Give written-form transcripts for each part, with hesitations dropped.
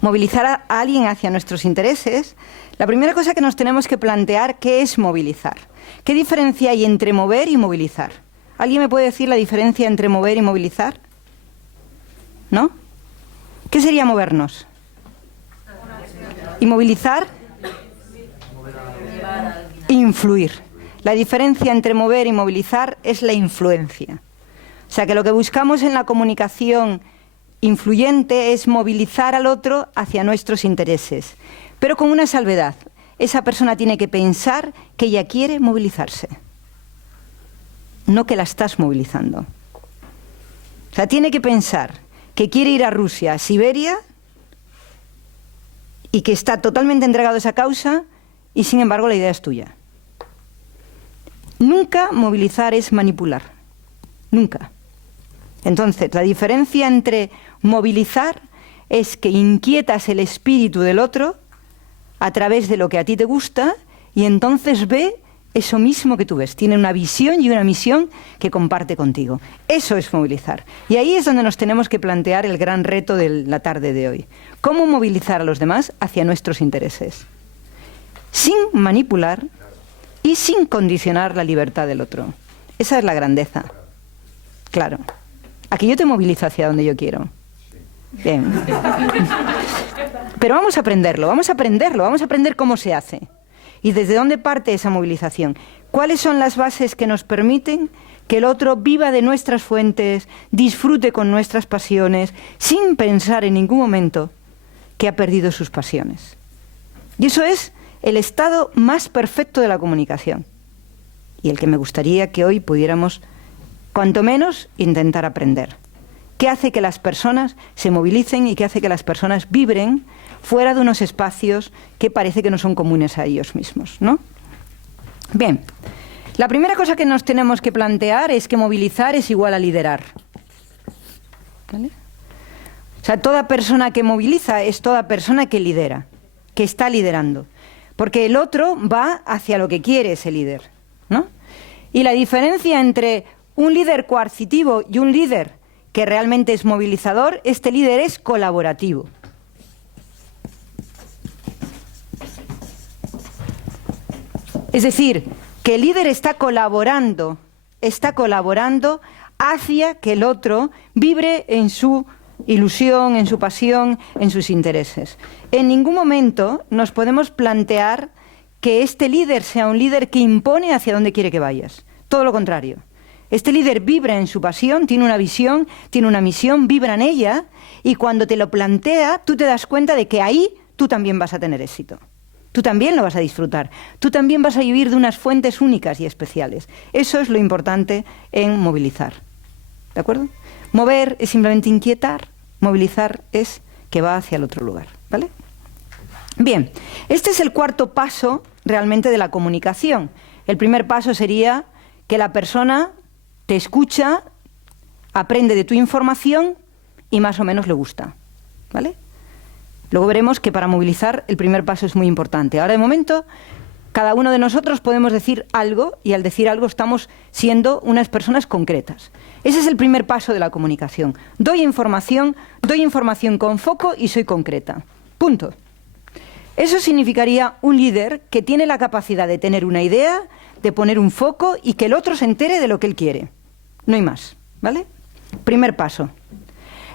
movilizar a alguien hacia nuestros intereses, la primera cosa que nos tenemos que plantear, ¿qué es movilizar? ¿Qué diferencia hay entre mover y movilizar? ¿Alguien me puede decir la diferencia entre mover y movilizar? ¿No? ¿Qué sería movernos? ¿Y movilizar? Influir. La diferencia entre mover y movilizar es la influencia. O sea que lo que buscamos en la comunicación influyente es movilizar al otro hacia nuestros intereses, pero con una salvedad. Esa persona tiene que pensar que ella quiere movilizarse, no que la estás movilizando. O sea, tiene que pensar que quiere ir a Rusia, a Siberia, y que está totalmente entregado a esa causa, y sin embargo la idea es tuya. Nunca movilizar es manipular. Nunca. Entonces, la diferencia entre movilizar es que inquietas el espíritu del otro a través de lo que a ti te gusta y entonces ve eso mismo que tú ves. Tiene una visión y una misión que comparte contigo. Eso es movilizar. Y ahí es donde nos tenemos que plantear el gran reto de la tarde de hoy. ¿Cómo movilizar a los demás hacia nuestros intereses? Sin manipular y sin condicionar la libertad del otro. Esa es la grandeza. Claro. Aquí yo te movilizo hacia donde yo quiero. Bien. Pero vamos a aprenderlo, vamos a aprender cómo se hace. ¿Y desde dónde parte esa movilización? ¿Cuáles son las bases que nos permiten que el otro viva de nuestras fuentes, disfrute con nuestras pasiones, sin pensar en ningún momento que ha perdido sus pasiones? Y eso es el estado más perfecto de la comunicación. Y el que me gustaría que hoy pudiéramos, cuanto menos, intentar aprender. ¿Qué hace que las personas se movilicen y qué hace que las personas vibren fuera de unos espacios que parece que no son comunes a ellos mismos, ¿no? Bien, la primera cosa que nos tenemos que plantear es que movilizar es igual a liderar. ¿Vale? O sea, toda persona que moviliza es toda persona que lidera, que está liderando. Porque el otro va hacia lo que quiere ese líder, ¿no? Y la diferencia entre un líder coercitivo y un líder que realmente es movilizador, este líder es colaborativo. Es decir, que el líder está colaborando hacia que el otro vibre en su ilusión, en su pasión, en sus intereses. En ningún momento nos podemos plantear que este líder sea un líder que impone hacia donde quiere que vayas. Todo lo contrario. Este líder vibra en su pasión, tiene una visión, tiene una misión, vibra en ella, y cuando te lo plantea, tú te das cuenta de que ahí tú también vas a tener éxito. Tú también lo vas a disfrutar. Tú también vas a vivir de unas fuentes únicas y especiales. Eso es lo importante en movilizar. ¿De acuerdo? Mover es simplemente inquietar, movilizar es que va hacia el otro lugar. ¿Vale? Bien, este es el cuarto paso realmente de la comunicación. El primer paso sería que la persona te escucha, aprende de tu información y más o menos le gusta. ¿Vale? Luego veremos que para movilizar el primer paso es muy importante. Ahora, de momento, cada uno de nosotros podemos decir algo y al decir algo estamos siendo unas personas concretas. Ese es el primer paso de la comunicación. Doy información con foco y soy concreta. Punto. Eso significaría un líder que tiene la capacidad de tener una idea, de poner un foco y que el otro se entere de lo que él quiere. No hay más. ¿Vale? Primer paso.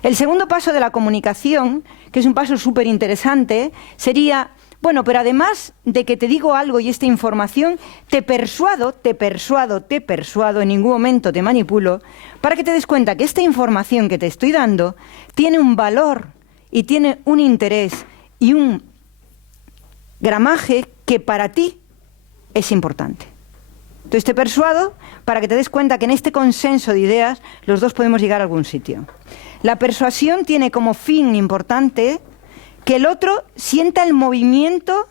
El segundo paso de la comunicación, que es un paso súper interesante, sería, bueno, pero además de que te digo algo y esta información, te persuado, en ningún momento te manipulo, para que te des cuenta que esta información que te estoy dando tiene un valor y tiene un interés y un gramaje que para ti es importante. Entonces te persuado para que te des cuenta que en este consenso de ideas los dos podemos llegar a algún sitio. La persuasión tiene como fin importante que el otro sienta el movimiento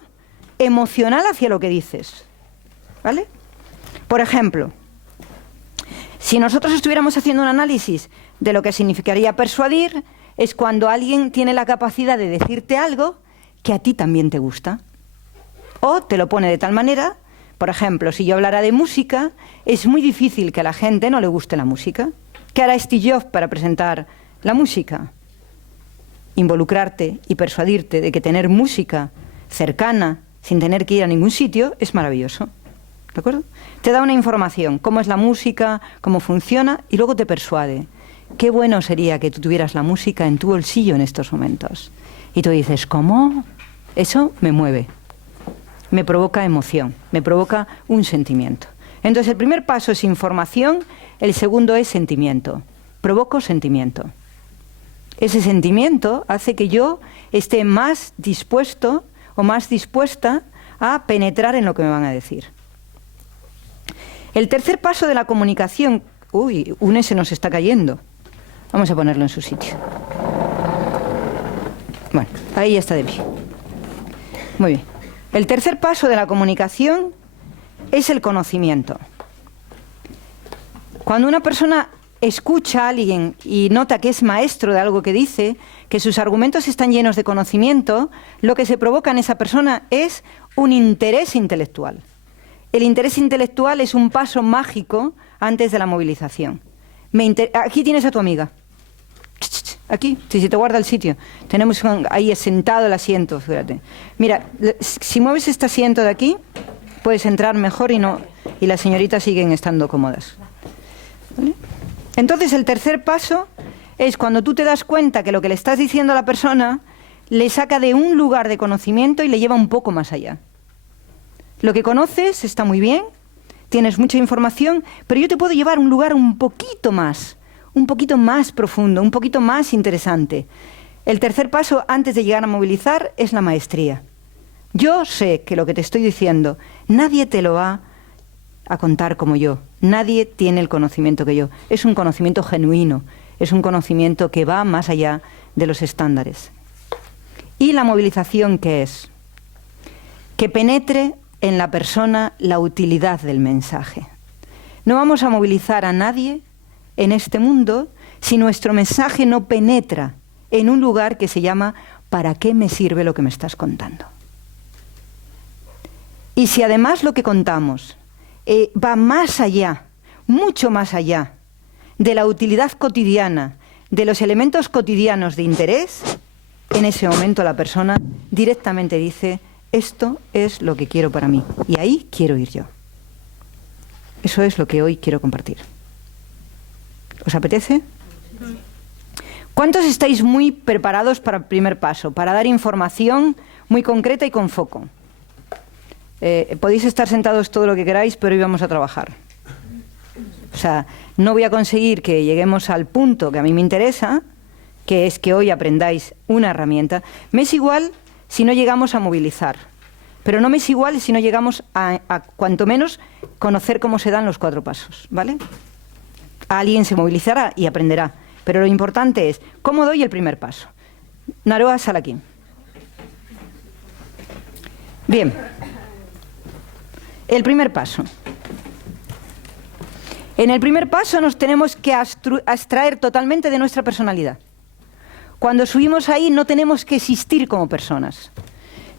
emocional hacia lo que dices. ¿Vale? Por ejemplo, si nosotros estuviéramos haciendo un análisis de lo que significaría persuadir, es cuando alguien tiene la capacidad de decirte algo que a ti también te gusta. O te lo pone de tal manera, por ejemplo, si yo hablara de música, es muy difícil que a la gente no le guste la música. ¿Qué hará Steve Jobs para presentar la música? involucrarte y persuadirte de que tener música cercana, sin tener que ir a ningún sitio, es maravilloso. ¿De acuerdo? Te da una información, cómo es la música, cómo funciona, y luego te persuade. Qué bueno sería que tú tuvieras la música en tu bolsillo en estos momentos. Y tú dices, ¿cómo? Eso me mueve, me provoca emoción, me provoca un sentimiento. Entonces el primer paso es información, el segundo es sentimiento. Provoco sentimiento. Ese sentimiento hace que yo esté más dispuesto o más dispuesta a penetrar en lo que me van a decir. El tercer paso de la comunicación... Uy, un se nos está cayendo. Vamos a ponerlo en su sitio. Bueno, ahí ya está de pie. Muy bien. El tercer paso de la comunicación es el conocimiento. Cuando una persona escucha a alguien y nota que es maestro de algo que dice, que sus argumentos están llenos de conocimiento, lo que se provoca en esa persona es un interés intelectual. El interés intelectual es un paso mágico antes de la movilización. Aquí tienes a tu amiga. Aquí, si te guarda el sitio. Tenemos ahí sentado el asiento, fíjate. Mira, si mueves este asiento de aquí, puedes entrar mejor y las señoritas siguen estando cómodas. ¿Vale? Entonces, el tercer paso es cuando tú te das cuenta que lo que le estás diciendo a la persona le saca de un lugar de conocimiento y le lleva un poco más allá. Lo que conoces está muy bien, tienes mucha información, pero yo te puedo llevar a un lugar un poquito más profundo, un poquito más interesante. El tercer paso antes de llegar a movilizar es la maestría. Yo sé que lo que te estoy diciendo, nadie te lo va a contar como yo. Nadie tiene el conocimiento que yo. Es un conocimiento genuino, es un conocimiento que va más allá de los estándares. ¿Y la movilización qué es? Que penetre en la persona la utilidad del mensaje. No vamos a movilizar a nadie en este mundo si nuestro mensaje no penetra en un lugar que se llama ¿para qué me sirve lo que me estás contando? Y si además lo que contamos va más allá, mucho más allá de la utilidad cotidiana, de los elementos cotidianos de interés, en ese momento la persona directamente dice: esto es lo que quiero para mí y ahí quiero ir yo. Eso es lo que hoy quiero compartir. ¿Os apetece? ¿Cuántos estáis muy preparados para el primer paso? Para dar información muy concreta y con foco. Podéis estar sentados todo lo que queráis, pero hoy vamos a trabajar. O sea, no voy a conseguir que lleguemos al punto que a mí me interesa, que es que hoy aprendáis una herramienta. Me es igual si no llegamos a movilizar, pero no me es igual si no llegamos a cuanto menos conocer cómo se dan los 4 pasos, ¿vale? Alguien se movilizará y aprenderá, pero lo importante es cómo doy el primer paso. Naroa, sal aquí. Bien. El primer paso. En el primer paso nos tenemos que abstraer totalmente de nuestra personalidad. Cuando subimos ahí no tenemos que existir como personas.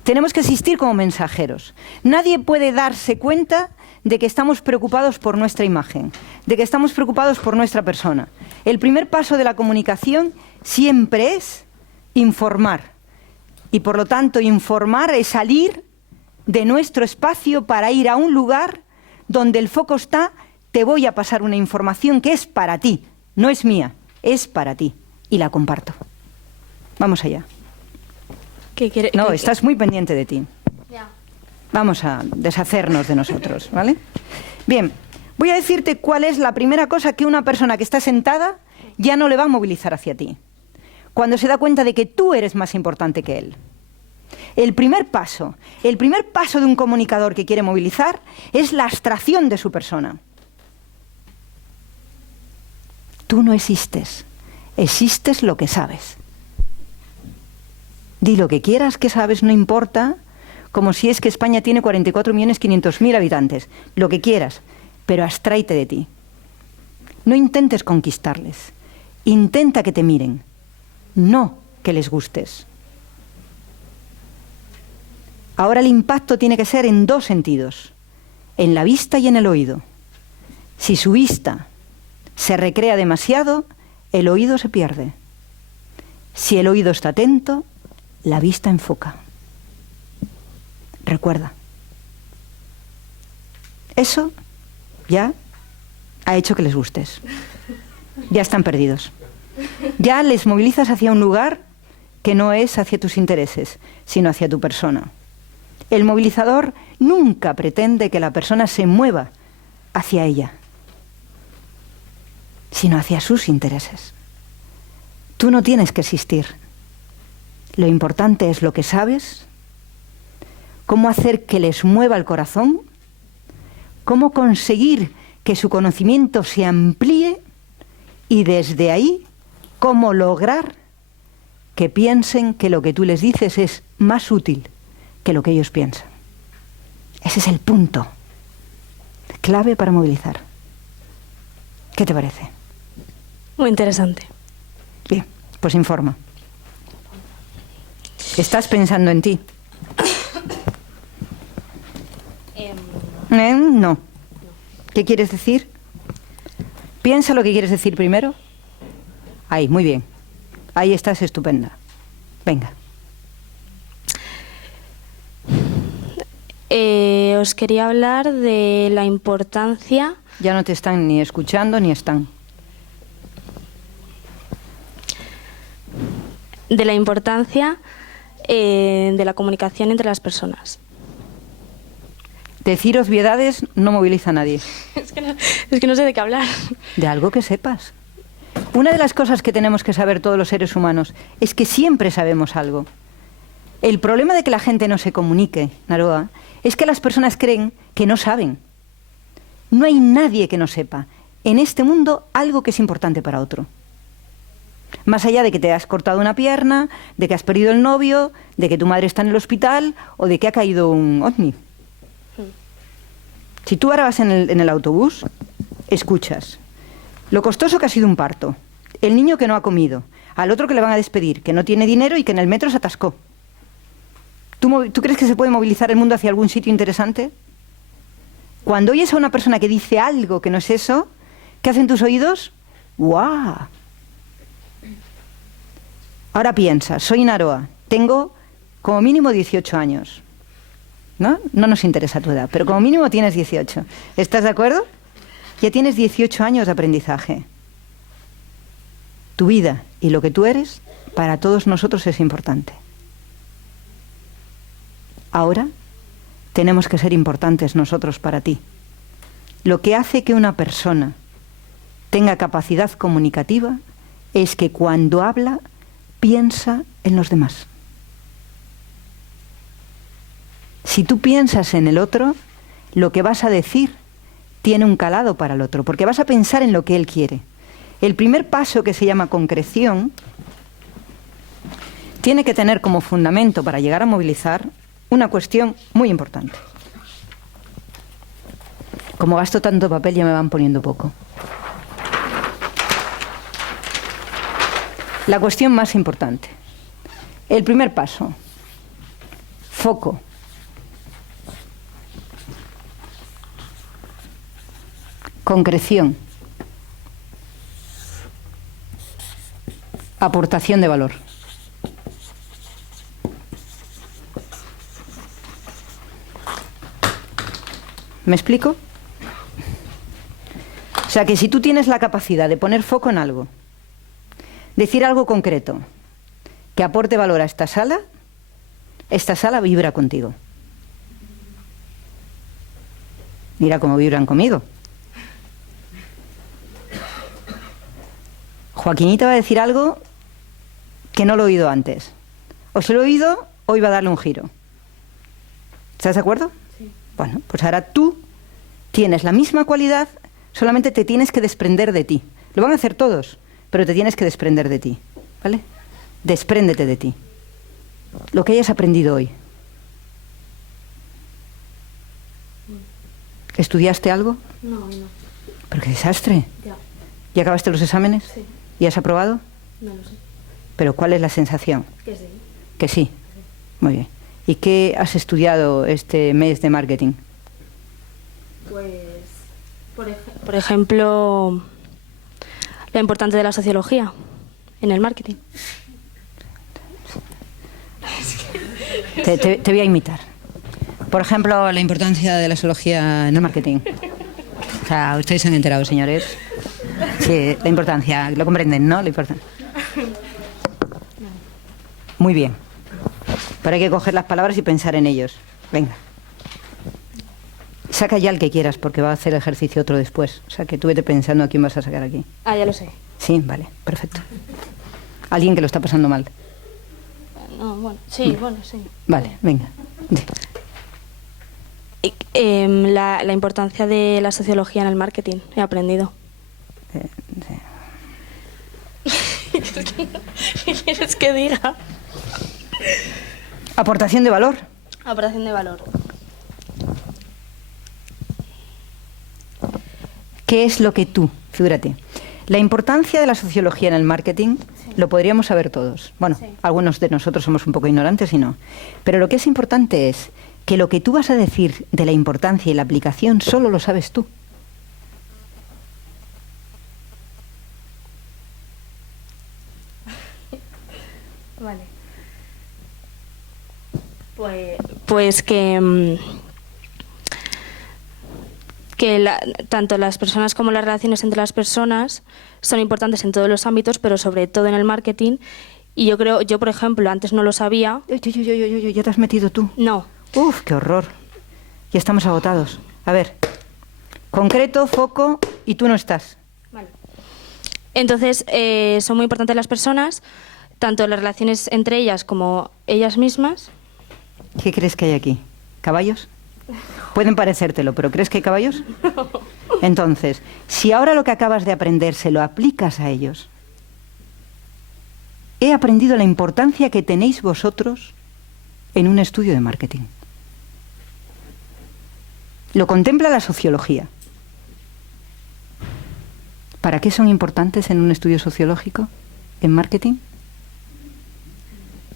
Tenemos que existir como mensajeros. Nadie puede darse cuenta de que estamos preocupados por nuestra imagen, de que estamos preocupados por nuestra persona. El primer paso de la comunicación siempre es informar. Y por lo tanto, informar es salir de nuestro espacio para ir a un lugar donde el foco está: te voy a pasar una información que es para ti, no es mía, es para ti. Y la comparto. Vamos allá. No, estás muy pendiente de ti. Ya. Vamos a deshacernos de nosotros, ¿vale? Bien, voy a decirte cuál es la primera cosa que una persona que está sentada ya no le va a movilizar hacia ti. Cuando se da cuenta de que tú eres más importante que él. El primer paso de un comunicador que quiere movilizar es la abstracción de su persona. Tú no existes, existes lo que sabes. Di lo que quieras que sabes, no importa, como si es que España tiene 44.500.000 habitantes, lo que quieras, pero abstráete de ti. No intentes conquistarles, intenta que te miren, no que les gustes. Ahora el impacto tiene que ser en 2 sentidos, en la vista y en el oído. Si su vista se recrea demasiado, el oído se pierde. Si el oído está atento, la vista enfoca. Recuerda. Eso ya ha hecho que les gustes. Ya están perdidos. Ya les movilizas hacia un lugar que no es hacia tus intereses, sino hacia tu persona. El movilizador nunca pretende que la persona se mueva hacia ella, sino hacia sus intereses. Tú no tienes que existir. Lo importante es lo que sabes, cómo hacer que les mueva el corazón, cómo conseguir que su conocimiento se amplíe y desde ahí, cómo lograr que piensen que lo que tú les dices es más útil que lo que ellos piensan. Ese es el punto clave para movilizar. ¿Qué te parece? Muy interesante. Bien, pues informa. ¿Estás pensando en ti? No. ¿Qué quieres decir? Piensa lo que quieres decir primero. Ahí, muy bien. Ahí estás estupenda. Venga. Os quería hablar de la importancia... Ya no te están ni escuchando ni están. De la importancia de la comunicación entre las personas. Decir obviedades no moviliza a nadie. Es que no sé de qué hablar. De algo que sepas. Una de las cosas que tenemos que saber todos los seres humanos es que siempre sabemos algo. El problema de que la gente no se comunique, Naroa, es que las personas creen que no saben. No hay nadie que no sepa en este mundo algo que es importante para otro. Más allá de que te has cortado una pierna, de que has perdido el novio, de que tu madre está en el hospital o de que ha caído un ovni. Si tú ahora vas en el autobús, escuchas lo costoso que ha sido un parto, el niño que no ha comido, al otro que le van a despedir, que no tiene dinero y que en el metro se atascó. ¿Tú crees que se puede movilizar el mundo hacia algún sitio interesante? Cuando oyes a una persona que dice algo que no es eso, ¿qué hacen tus oídos? ¡Guau! Ahora piensa, soy Naroa, tengo como mínimo 18 años. ¿No? No nos interesa tu edad, pero como mínimo tienes 18. ¿Estás de acuerdo? Ya tienes 18 años de aprendizaje. Tu vida y lo que tú eres, para todos nosotros es importante. Ahora tenemos que ser importantes nosotros para ti. Lo que hace que una persona tenga capacidad comunicativa es que cuando habla, piensa en los demás. Si tú piensas en el otro, lo que vas a decir tiene un calado para el otro, porque vas a pensar en lo que él quiere. El primer paso, que se llama concreción, tiene que tener como fundamento para llegar a movilizar una cuestión muy importante. Como gasto tanto papel, ya me van poniendo poco. La cuestión más importante. El primer paso. Foco. Concreción. Aportación de valor. ¿Me explico? O sea, que si tú tienes la capacidad de poner foco en algo, decir algo concreto, que aporte valor a esta sala vibra contigo. Mira cómo vibran conmigo. Joaquinita va a decir algo que no lo he oído antes. O se lo he oído, o iba a darle un giro. ¿Estás de acuerdo? Sí. Bueno, pues ahora tú tienes la misma cualidad, solamente te tienes que desprender de ti. Lo van a hacer todos, pero te tienes que desprender de ti, ¿vale? Despréndete de ti. Lo que hayas aprendido hoy. ¿Estudiaste algo? No. Pero qué desastre. Ya. ¿Ya acabaste los exámenes? Sí. ¿Y has aprobado? No lo sé. ¿Pero cuál es la sensación? Que sí. Que sí. Muy bien. ¿Y qué has estudiado este mes de marketing? Pues, por ejemplo, la importancia de la sociología en el marketing. Te voy a imitar. Por ejemplo, la importancia de la sociología en el marketing. O sea, ustedes se han enterado, señores. Sí, la importancia, lo comprenden, ¿no? La importancia. Muy bien. Pero hay que coger las palabras y pensar en ellos. Venga. Saca ya el que quieras, porque va a hacer ejercicio otro después. O sea, que tú vete pensando a quién vas a sacar aquí. Ah, ya lo sé. Sí, vale, perfecto. Alguien que lo está pasando mal. No, bueno, sí, bueno, sí. Vale, venga. La importancia de la sociología en el marketing, he aprendido. Sí. ¿Qué quieres que diga? Aportación de valor. Aportación de valor. ¿Qué es lo que tú, figúrate, la importancia de la sociología en el marketing, lo podríamos saber todos. Bueno, algunos de nosotros somos un poco ignorantes y no. Pero lo que es importante es que lo que tú vas a decir de la importancia y la aplicación solo lo sabes tú. Vale. Pues que tanto las personas como las relaciones entre las personas son importantes en todos los ámbitos, pero sobre todo en el marketing. Y yo por ejemplo, antes no lo sabía. ¿Ya te has metido tú? No. Uf, qué horror. Ya estamos agotados. A ver, concreto, foco, y tú no estás. Vale. Entonces, son muy importantes las personas, tanto las relaciones entre ellas como ellas mismas. ¿Qué crees que hay aquí? ¿Caballos? Pueden parecértelo, pero ¿crees que hay caballos? No. Entonces, si ahora lo que acabas de aprender se lo aplicas a ellos, he aprendido la importancia que tenéis vosotros en un estudio de marketing. Lo contempla la sociología. ¿Para qué son importantes en un estudio sociológico en marketing?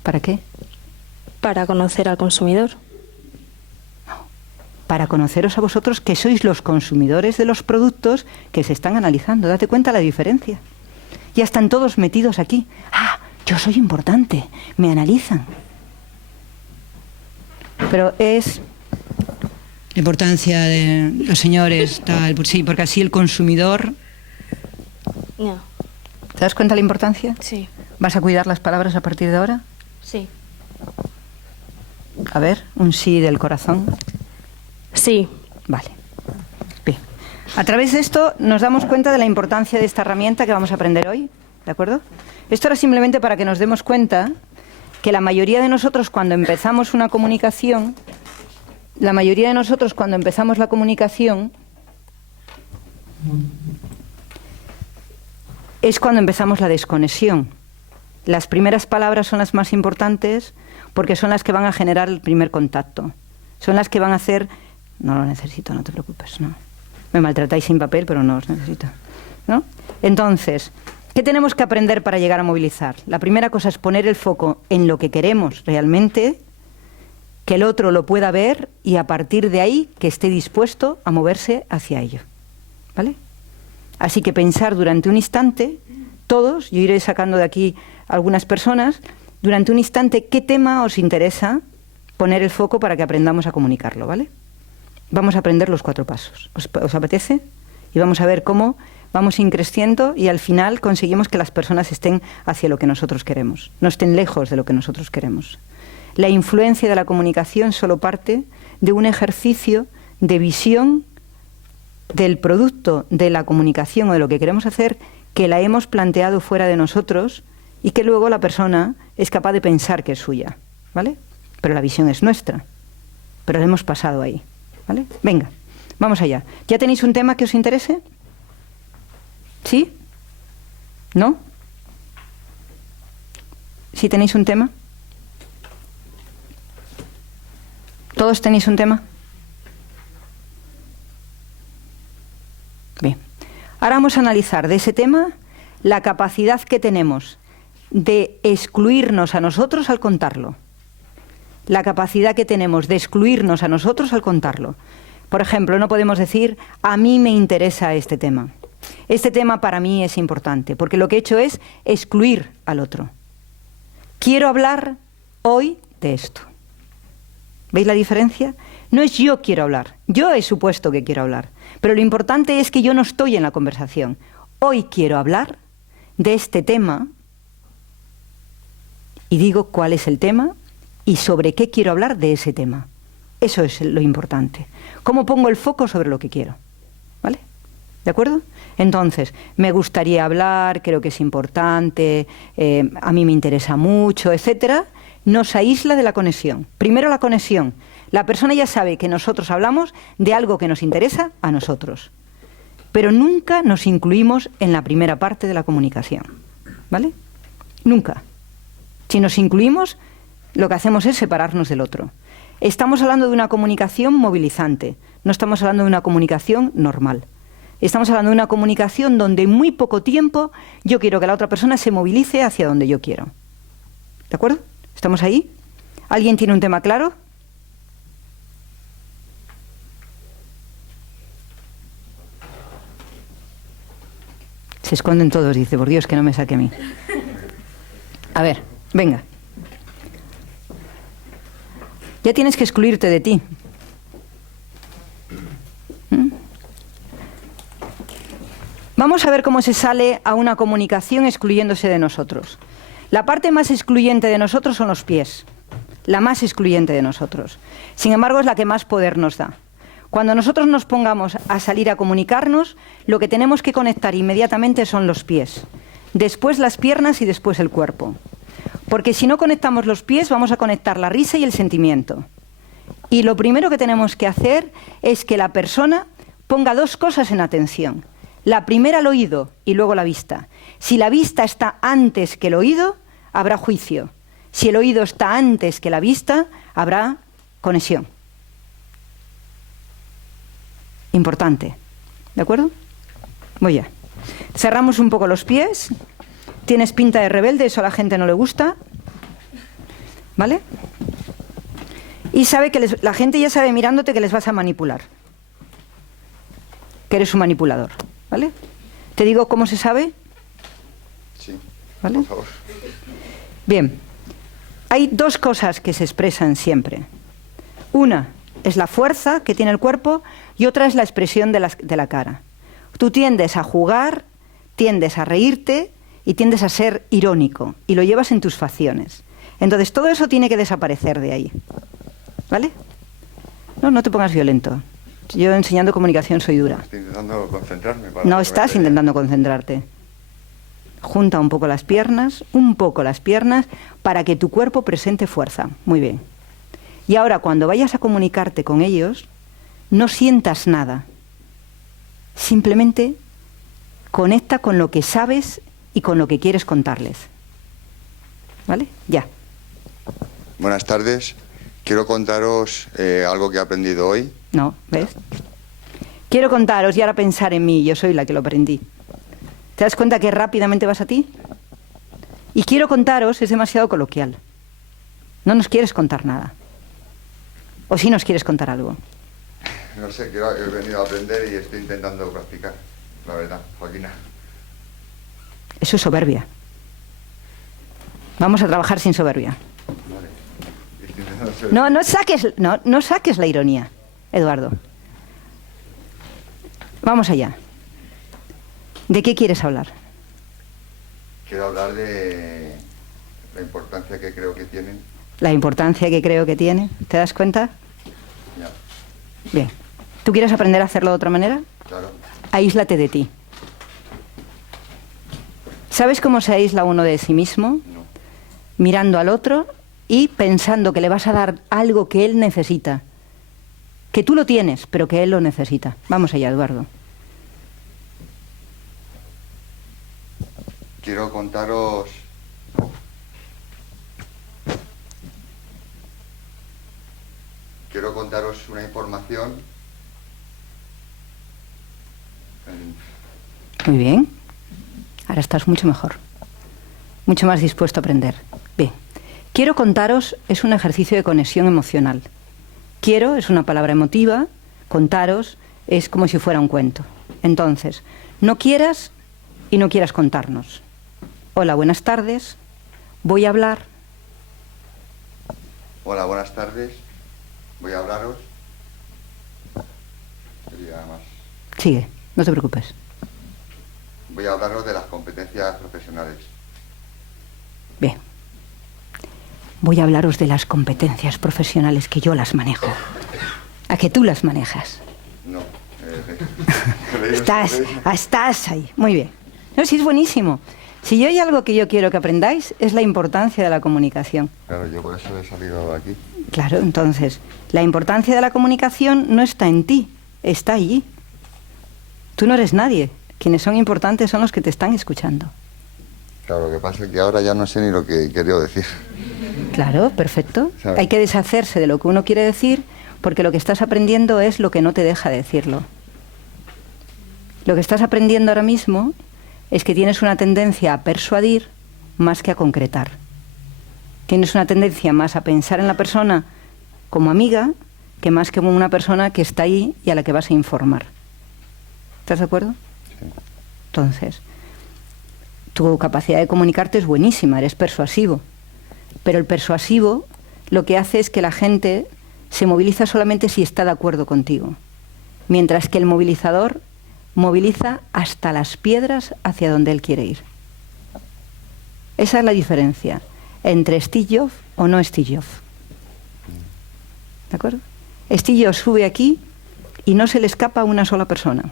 ¿Para qué? Para conocer al consumidor. Para conoceros a vosotros, que sois los consumidores de los productos que se están analizando. Date cuenta la diferencia. Ya están todos metidos aquí. Ah, yo soy importante. Me analizan. Pero es la importancia de los señores, tal, pues sí, porque así el consumidor... No. ¿Te das cuenta la importancia? Sí. ¿Vas a cuidar las palabras a partir de ahora? Sí. A ver, un sí del corazón. Sí. Vale. Bien. A través de esto nos damos cuenta de la importancia de esta herramienta que vamos a aprender hoy, ¿de acuerdo? Esto era simplemente para que nos demos cuenta que la mayoría de nosotros cuando empezamos una comunicación, es cuando empezamos la desconexión. Las primeras palabras son las más importantes porque son las que van a generar el primer contacto. Son las que van a hacer... No lo necesito, no te preocupes, no. Me maltratáis sin papel, pero no os necesito, ¿no? Entonces, ¿qué tenemos que aprender para llegar a movilizar? La primera cosa es poner el foco en lo que queremos realmente, que el otro lo pueda ver y a partir de ahí que esté dispuesto a moverse hacia ello, ¿vale? Así que pensar durante un instante, todos, yo iré sacando de aquí algunas personas, durante un instante qué tema os interesa poner el foco para que aprendamos a comunicarlo, ¿vale? Vamos a aprender los 4 pasos. ¿Os apetece? Y vamos a ver cómo vamos increciendo y al final conseguimos que las personas estén hacia lo que nosotros queremos, no estén lejos de lo que nosotros queremos. La influencia de la comunicación solo parte de un ejercicio de visión del producto de la comunicación o de lo que queremos hacer, que la hemos planteado fuera de nosotros y que luego la persona es capaz de pensar que es suya, ¿vale? Pero la visión es nuestra, pero la hemos pasado ahí, ¿vale? Venga, vamos allá. ¿Ya tenéis un tema que os interese? ¿Sí? ¿No? ¿Sí tenéis un tema? ¿Todos tenéis un tema? Bien. Ahora vamos a analizar de ese tema la capacidad que tenemos de excluirnos a nosotros al contarlo. La capacidad que tenemos de excluirnos a nosotros al contarlo. Por ejemplo, no podemos decir, a mí me interesa este tema. Este tema para mí es importante, porque lo que he hecho es excluir al otro. Quiero hablar hoy de esto. ¿Veis la diferencia? No es yo quiero hablar, yo he supuesto que quiero hablar, pero lo importante es que yo no estoy en la conversación. Hoy quiero hablar de este tema y digo cuál es el tema y sobre qué quiero hablar de ese tema. Eso es lo importante. ¿Cómo pongo el foco sobre lo que quiero? ¿Vale? ¿De acuerdo? Entonces, me gustaría hablar, creo que es importante, a mí me interesa mucho, etcétera. Nos aísla de la conexión. Primero la conexión. La persona ya sabe que nosotros hablamos de algo que nos interesa a nosotros. Pero nunca nos incluimos en la primera parte de la comunicación. ¿Vale? Nunca. Si nos incluimos, lo que hacemos es separarnos del otro. Estamos hablando de una comunicación movilizante, no estamos hablando de una comunicación normal. Estamos hablando de una comunicación donde en muy poco tiempo yo quiero que la otra persona se movilice hacia donde yo quiero. ¿De acuerdo? ¿Estamos ahí? ¿Alguien tiene un tema claro? Se esconden todos, dice, por Dios, que no me saque a mí. A ver, venga. Ya tienes que excluirte de ti. Vamos a ver cómo se sale a una comunicación excluyéndose de nosotros. La parte más excluyente de nosotros son los pies. La más excluyente de nosotros. Sin embargo, es la que más poder nos da. Cuando nosotros nos pongamos a salir a comunicarnos, lo que tenemos que conectar inmediatamente son los pies. Después las piernas y después el cuerpo. Porque si no conectamos los pies, vamos a conectar la risa y el sentimiento. Y lo primero que tenemos que hacer es que la persona ponga dos cosas en atención. La primera, el oído, y luego la vista. Si la vista está antes que el oído, habrá juicio. Si el oído está antes que la vista, habrá conexión. Importante. ¿De acuerdo? Voy ya. Cerramos un poco los pies. Tienes pinta de rebelde, eso a la gente no le gusta. ¿Vale? Y sabe que la gente ya sabe mirándote que les vas a manipular. Que eres un manipulador. ¿Vale? ¿Te digo cómo se sabe? Sí, ¿vale? por favor. Bien. Hay dos cosas que se expresan siempre. Una es la fuerza que tiene el cuerpo y otra es la expresión de la cara. Tú tiendes a jugar, tiendes a reírte y tiendes a ser irónico y lo llevas en tus facciones. Entonces todo eso tiene que desaparecer de ahí. ¿Vale? No te pongas violento. Yo enseñando comunicación soy dura. Estoy intentando concentrarme. No estás intentando concentrarte. Junta un poco las piernas, para que tu cuerpo presente fuerza. Muy bien. Y ahora, cuando vayas a comunicarte con ellos, no sientas nada. Simplemente conecta con lo que sabes y con lo que quieres contarles. ¿Vale? Ya. Buenas tardes. Quiero contaros algo que he aprendido hoy. No, ¿ves? Quiero contaros y ahora pensar en mí, yo soy la que lo aprendí. ¿Te das cuenta que rápidamente vas a ti? Y quiero contaros es demasiado coloquial. No nos quieres contar nada. ¿O sí nos quieres contar algo? No sé, he venido a aprender y estoy intentando practicar, la verdad, Joaquina. Eso es soberbia. Vamos a trabajar sin soberbia. Vale. Estoy intentando ser... No saques la ironía, Eduardo. Vamos allá. ¿De qué quieres hablar? Quiero hablar de la importancia que creo que tienen. La importancia que creo que tiene. ¿Te das cuenta? Ya. Bien. ¿Tú quieres aprender a hacerlo de otra manera? Claro. Aíslate de ti. ¿Sabes cómo se aísla uno de sí mismo? No. Mirando al otro y pensando que le vas a dar algo que él necesita. Que tú lo tienes, pero que él lo necesita. Vamos allá, Eduardo. Quiero contaros... Quiero contaros una información. Muy bien. Ahora estás mucho mejor. Mucho más dispuesto a aprender. Bien. Quiero contaros es un ejercicio de conexión emocional. Quiero es una palabra emotiva. Contaros es como si fuera un cuento. Entonces, no quieras y no quieras contarnos. Hola, buenas tardes. Voy a hablar. Hola, buenas tardes. Voy a hablaros. Sería más. Sigue, no te preocupes. Voy a hablaros de las competencias profesionales. Bien. Voy a hablaros de las competencias profesionales que yo las manejo. ¿A que tú las manejas? No. Estás ahí. Muy bien. No, sí, es buenísimo. Si yo hay algo que yo quiero que aprendáis es la importancia de la comunicación. Claro, yo por eso he salido aquí. Claro, entonces, la importancia de la comunicación no está en ti, está allí. Tú no eres nadie. Quienes son importantes son los que te están escuchando. Claro, lo que pasa es que ahora ya no sé ni lo que quería decir. Claro, perfecto. ¿Sabes? Hay que deshacerse de lo que uno quiere decir porque lo que estás aprendiendo es lo que no te deja decirlo. Lo que estás aprendiendo ahora mismo es que tienes una tendencia a persuadir más que a concretar. Tienes una tendencia más a pensar en la persona como amiga que más que como una persona que está ahí y a la que vas a informar. ¿Estás de acuerdo? Sí. Entonces, tu capacidad de comunicarte es buenísima, eres persuasivo. Pero el persuasivo lo que hace es que la gente se moviliza solamente si está de acuerdo contigo. Mientras que el movilizador moviliza hasta las piedras hacia donde él quiere ir. Esa es la diferencia entre Steve Jobs o no Steve Jobs. ¿De acuerdo? Steve Jobs sube aquí y no se le escapa a una sola persona.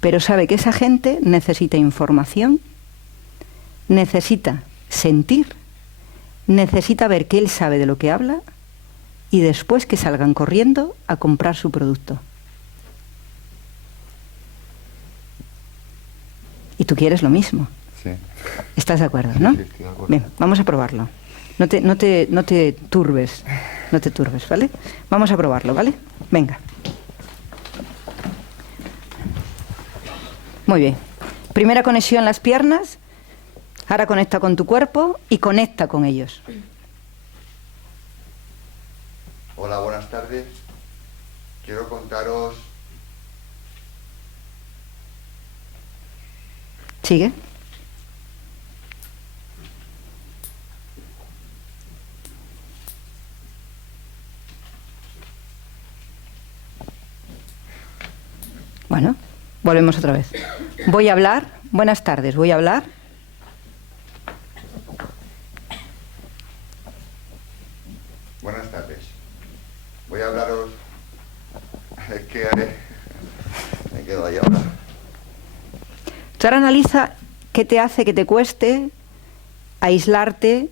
Pero sabe que esa gente necesita información, necesita sentir, necesita ver que él sabe de lo que habla y después que salgan corriendo a comprar su producto. Y tú quieres lo mismo. Sí. ¿Estás de acuerdo, no? Sí, estoy de acuerdo. Bien, vamos a probarlo. No te turbes, ¿vale? Vamos a probarlo, ¿vale? Venga. Muy bien. Primera conexión las piernas. Ahora conecta con tu cuerpo y conecta con ellos. Hola, buenas tardes. Quiero contaros... Sigue. Bueno, volvemos otra vez. Voy a hablar. Buenas tardes, voy a hablar. Buenas tardes. Voy a hablaros... Es que me quedo ahí ahora. Tú ahora analiza qué te hace que te cueste aislarte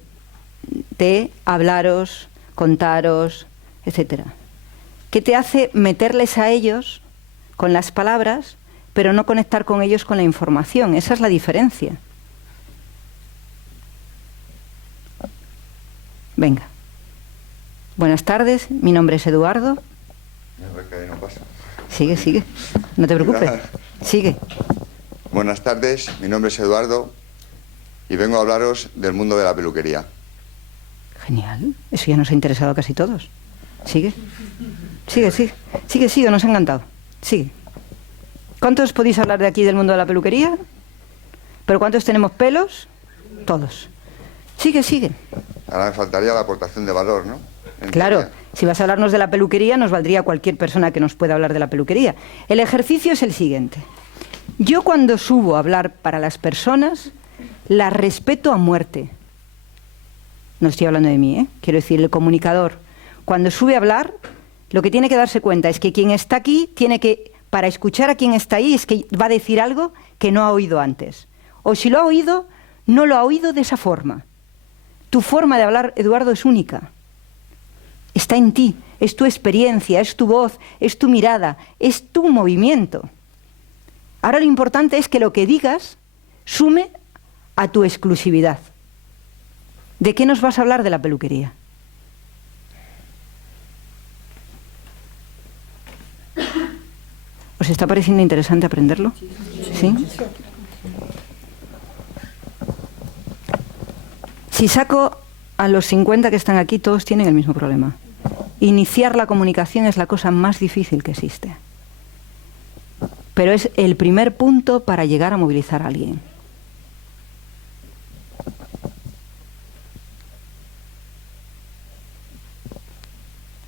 de hablaros, contaros, etcétera. ¿Qué te hace meterles a ellos con las palabras, pero no conectar con ellos con la información? Esa es la diferencia. Venga. Buenas tardes, mi nombre es Eduardo. No pasa. Sigue. No te preocupes. Sigue. Buenas tardes, mi nombre es Eduardo y vengo a hablaros del mundo de la peluquería. Genial. Eso ya nos ha interesado a casi todos. Sigue. Sigue, nos ha encantado. Sigue. ¿Cuántos podéis hablar de aquí del mundo de la peluquería? ¿Pero cuántos tenemos pelos? Todos. Sigue. Ahora me faltaría la aportación de valor, ¿no? Claro, si vas a hablarnos de la peluquería, nos valdría cualquier persona que nos pueda hablar de la peluquería. El ejercicio es el siguiente. Yo cuando subo a hablar para las personas, las respeto a muerte. No estoy hablando de mí, ¿eh? Quiero decir, el comunicador, cuando sube a hablar, lo que tiene que darse cuenta es que quien está aquí tiene que, para escuchar a quien está ahí, es que va a decir algo que no ha oído antes. O si lo ha oído, no lo ha oído de esa forma. Tu forma de hablar, Eduardo, es única. Está en ti, es tu experiencia, es tu voz, es tu mirada, es tu movimiento. Ahora lo importante es que lo que digas sume a tu exclusividad. ¿De qué nos vas a hablar de la peluquería? ¿Os está pareciendo interesante aprenderlo? ¿Sí? Si saco a los 50 que están aquí, todos tienen el mismo problema. Iniciar la comunicación es la cosa más difícil que existe. Pero es el primer punto para llegar a movilizar a alguien.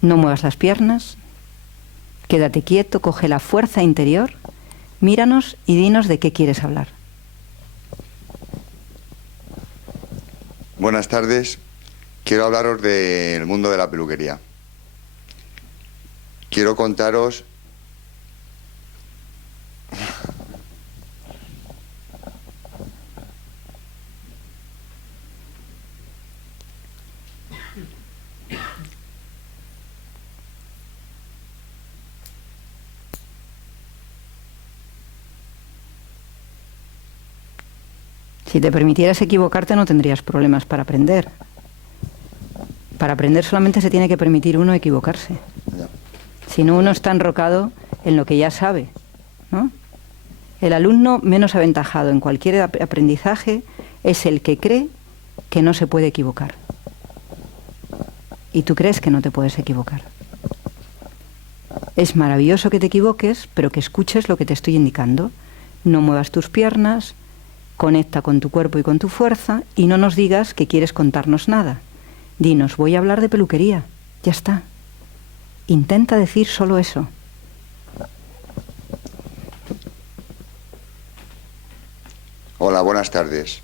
No muevas las piernas. Quédate quieto, coge la fuerza interior, míranos y dinos de qué quieres hablar. Buenas tardes. Quiero hablaros del mundo de la peluquería. Quiero contaros Si te permitieras equivocarte no tendrías problemas para aprender. Para aprender solamente se tiene que permitir uno equivocarse. Ya. Si no, uno está enrocado en lo que ya sabe, ¿no? El alumno menos aventajado en cualquier aprendizaje es el que cree que no se puede equivocar. Y tú crees que no te puedes equivocar. Es maravilloso que te equivoques, pero que escuches lo que te estoy indicando. No muevas tus piernas, conecta con tu cuerpo y con tu fuerza y no nos digas que quieres contarnos nada. Dinos, voy a hablar de peluquería. Ya está. Intenta decir solo eso. Hola, buenas tardes.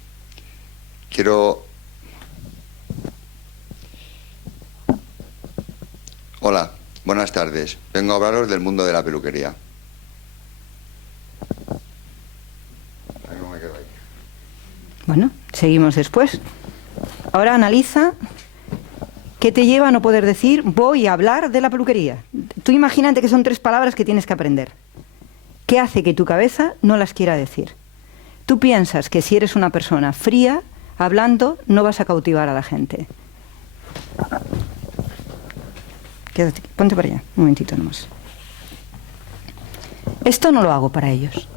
Hola, buenas tardes. Vengo a hablaros del mundo de la peluquería. Ahí no me quedo ahí. Bueno, seguimos después. Ahora analiza qué te lleva a no poder decir voy a hablar de la peluquería. Tú imagínate que son 3 palabras que tienes que aprender. ¿Qué hace que tu cabeza no las quiera decir? Tú piensas que si eres una persona fría, hablando, no vas a cautivar a la gente. Quédate, ponte para allá, un momentito nomás. Esto no lo hago para ellos,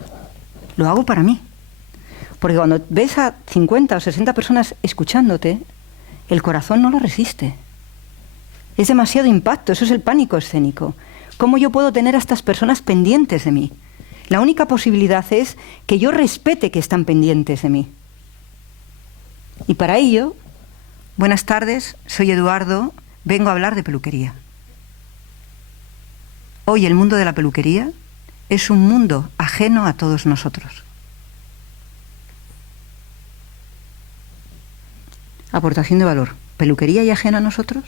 lo hago para mí. Porque cuando ves a 50 o 60 personas escuchándote, el corazón no lo resiste. Es demasiado impacto, eso es el pánico escénico. ¿Cómo yo puedo tener a estas personas pendientes de mí? La única posibilidad es que yo respete que están pendientes de mí. Y para ello, buenas tardes, soy Eduardo, vengo a hablar de peluquería. Hoy el mundo de la peluquería es un mundo ajeno a todos nosotros. Aportación de valor. ¿Peluquería y ajena a nosotros?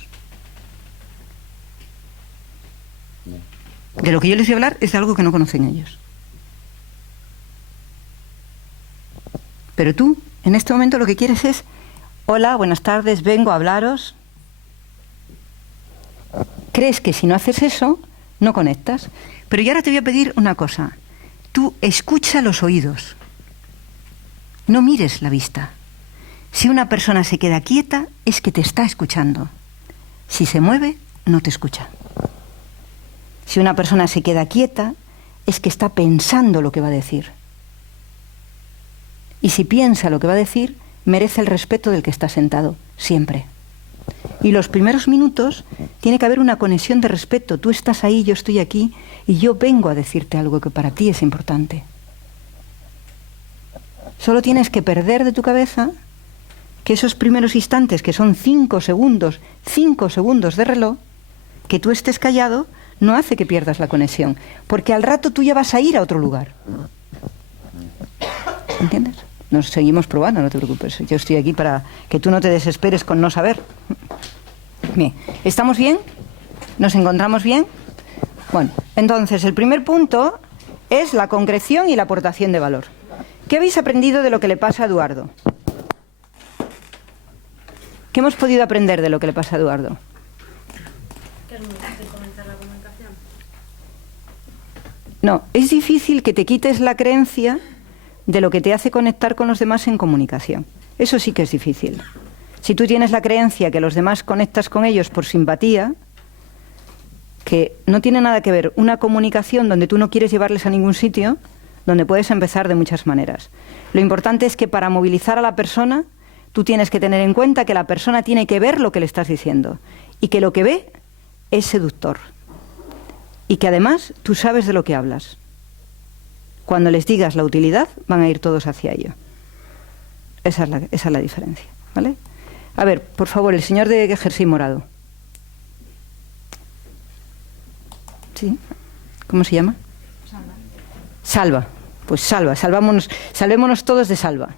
De lo que yo les voy a hablar es de algo que no conocen ellos. Pero tú, en este momento, lo que quieres es: hola, buenas tardes, vengo a hablaros. Crees que si no haces eso, no conectas. Pero yo ahora te voy a pedir una cosa. Tú escucha los oídos. No mires la vista. Si una persona se queda quieta, es que te está escuchando. Si se mueve, no te escucha. Si una persona se queda quieta, es que está pensando lo que va a decir. Y si piensa lo que va a decir, merece el respeto del que está sentado, siempre. Y los primeros minutos tiene que haber una conexión de respeto. Tú estás ahí, yo estoy aquí, y yo vengo a decirte algo que para ti es importante. Solo tienes que perder de tu cabeza que esos primeros instantes, que son 5 segundos de reloj, que tú estés callado, no hace que pierdas la conexión, porque al rato tú ya vas a ir a otro lugar. ¿Entiendes? Nos seguimos probando, no te preocupes. Yo estoy aquí para que tú no te desesperes con no saber. Bien, ¿estamos bien? ¿Nos encontramos bien? Bueno, entonces el primer punto es la concreción y la aportación de valor. ¿Qué habéis aprendido de lo que le pasa a Eduardo? ¿Qué hemos podido aprender de lo que le pasa a Eduardo? Que es muy difícil comenzar la comunicación. No, es difícil que te quites la creencia de lo que te hace conectar con los demás en comunicación. Eso sí que es difícil. Si tú tienes la creencia que los demás conectas con ellos por simpatía, que no tiene nada que ver una comunicación donde tú no quieres llevarles a ningún sitio, donde puedes empezar de muchas maneras. Lo importante es que para movilizar a la persona, tú tienes que tener en cuenta que la persona tiene que ver lo que le estás diciendo y que lo que ve es seductor y que además tú sabes de lo que hablas. Cuando les digas la utilidad, van a ir todos hacia ello. Esa es la diferencia, ¿vale? A ver, por favor, el señor de jersey morado. ¿Sí? ¿Cómo se llama? Salva. Pues Salva, salvémonos todos de Salva.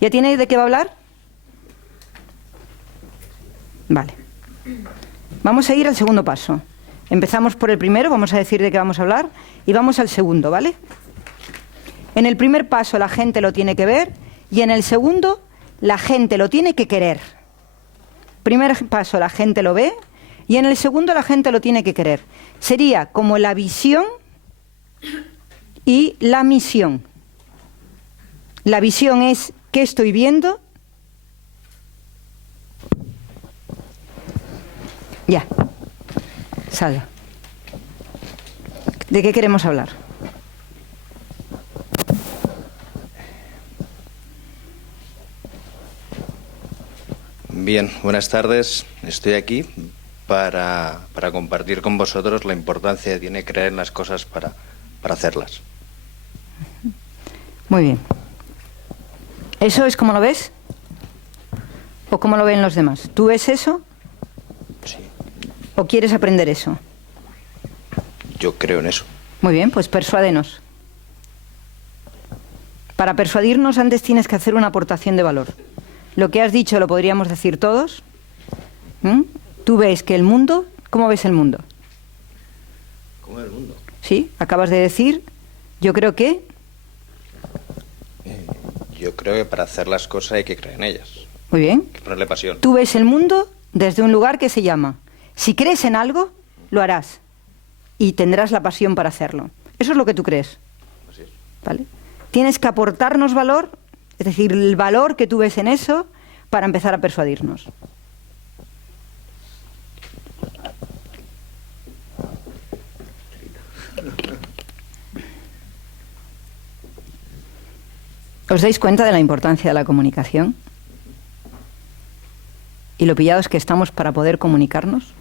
¿Ya tiene de qué va a hablar? Vale. Vamos a ir al segundo paso. Empezamos por el primero, vamos a decir de qué vamos a hablar, y vamos al segundo, ¿vale? En el primer paso la gente lo tiene que ver, y en el segundo la gente lo tiene que querer. Primer paso la gente lo ve, y en el segundo la gente lo tiene que querer. Sería como la visión y la misión. La visión es ¿qué estoy viendo? Ya. Salva. ¿De qué queremos hablar? Bien, buenas tardes. Estoy aquí para compartir con vosotros la importancia que tiene creer en las cosas para hacerlas. Muy bien. ¿Eso es como lo ves? ¿O cómo lo ven los demás? ¿Tú ves eso? Sí. ¿O quieres aprender eso? Yo creo en eso. Muy bien, pues persuádenos. Para persuadirnos antes tienes que hacer una aportación de valor. Lo que has dicho lo podríamos decir todos. Tú ves que el mundo... ¿Cómo ves el mundo? ¿Cómo es el mundo? Sí, acabas de decir, yo creo que... Yo creo que para hacer las cosas hay que creer en ellas. Muy bien. Hay que ponerle pasión. Tú ves el mundo desde un lugar que se llama... Si crees en algo, lo harás. Y tendrás la pasión para hacerlo. Eso es lo que tú crees. Así es. ¿Vale? Tienes que aportarnos valor, es decir, el valor que tú ves en eso, para empezar a persuadirnos. ¿Os dais cuenta de la importancia de la comunicación? ¿Y lo pillados que estamos para poder comunicarnos?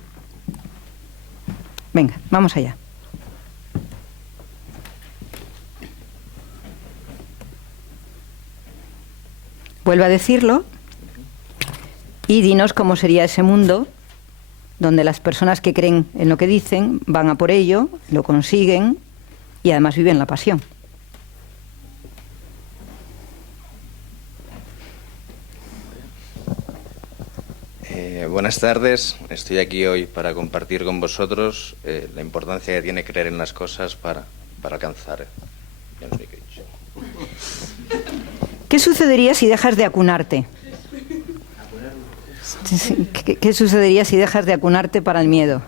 Venga, vamos allá. Vuelve a decirlo y dinos cómo sería ese mundo donde las personas que creen en lo que dicen van a por ello, lo consiguen y además viven la pasión. Buenas tardes. Estoy aquí hoy para compartir con vosotros la importancia que tiene creer en las cosas para alcanzar. ¿Qué sucedería si dejas de acunarte? ¿Qué sucedería si dejas de acunarte para el miedo?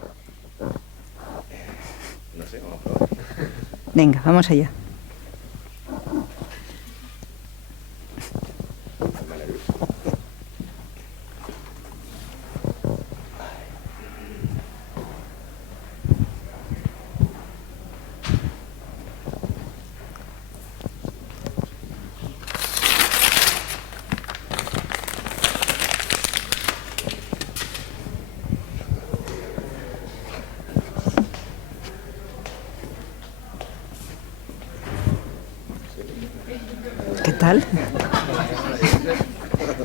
No sé, vamos a probar. Venga, vamos allá. ¿Qué tal?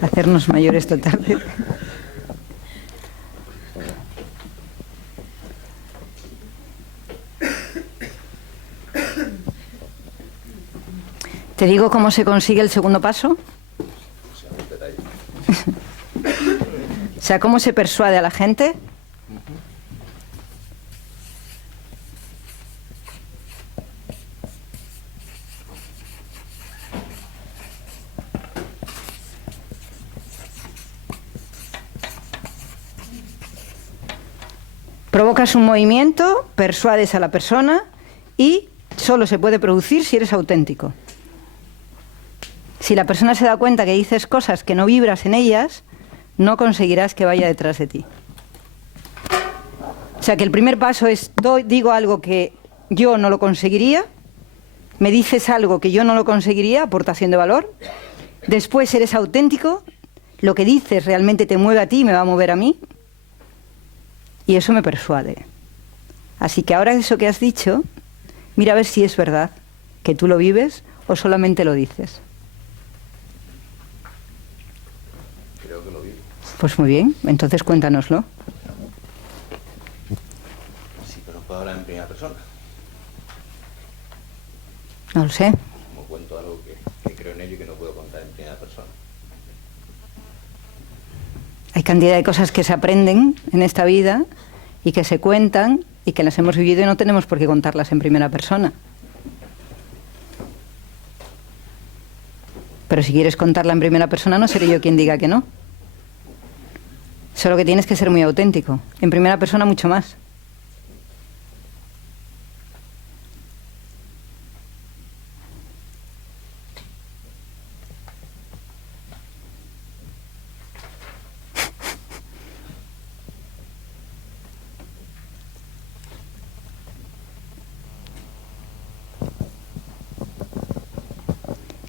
Hacernos mayores totales. ¿Te digo cómo se consigue el segundo paso? O sea, ¿cómo se persuade a la gente? Provocas un movimiento, persuades a la persona y solo se puede producir si eres auténtico. Si la persona se da cuenta que dices cosas que no vibras en ellas, no conseguirás que vaya detrás de ti. O sea que el primer paso es, digo algo que yo no lo conseguiría, me dices algo que yo no lo conseguiría, aportación de valor. Después eres auténtico, lo que dices realmente te mueve a ti y me va a mover a mí. Y eso me persuade. Así que ahora eso que has dicho, mira a ver si es verdad que tú lo vives o solamente lo dices. Creo que lo vivo. Pues muy bien, entonces cuéntanoslo. Sí, pero para hablar en primera persona? No lo sé. Como cuento algo que creo en ello y que no puedo contar en primera persona. Hay cantidad de cosas que se aprenden en esta vida y que se cuentan y que las hemos vivido y no tenemos por qué contarlas en primera persona. Pero si quieres contarla en primera persona, no seré yo quien diga que no. Solo que tienes que ser muy auténtico. En primera persona mucho más.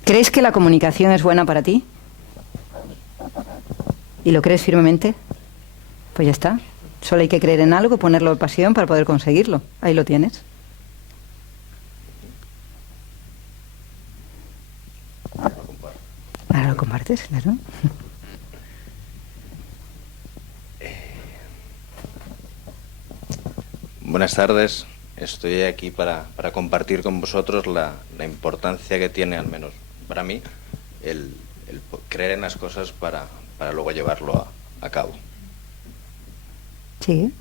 ¿Crees que la comunicación es buena para ti? ¿Y lo crees firmemente? Pues ya está. Solo hay que creer en algo, ponerlo de pasión para poder conseguirlo. Ahí lo tienes. Ahora lo compartes, claro. Buenas tardes. Estoy aquí para compartir con vosotros la importancia que tiene, al menos para mí, el creer en las cosas para luego llevarlo a cabo. Sí.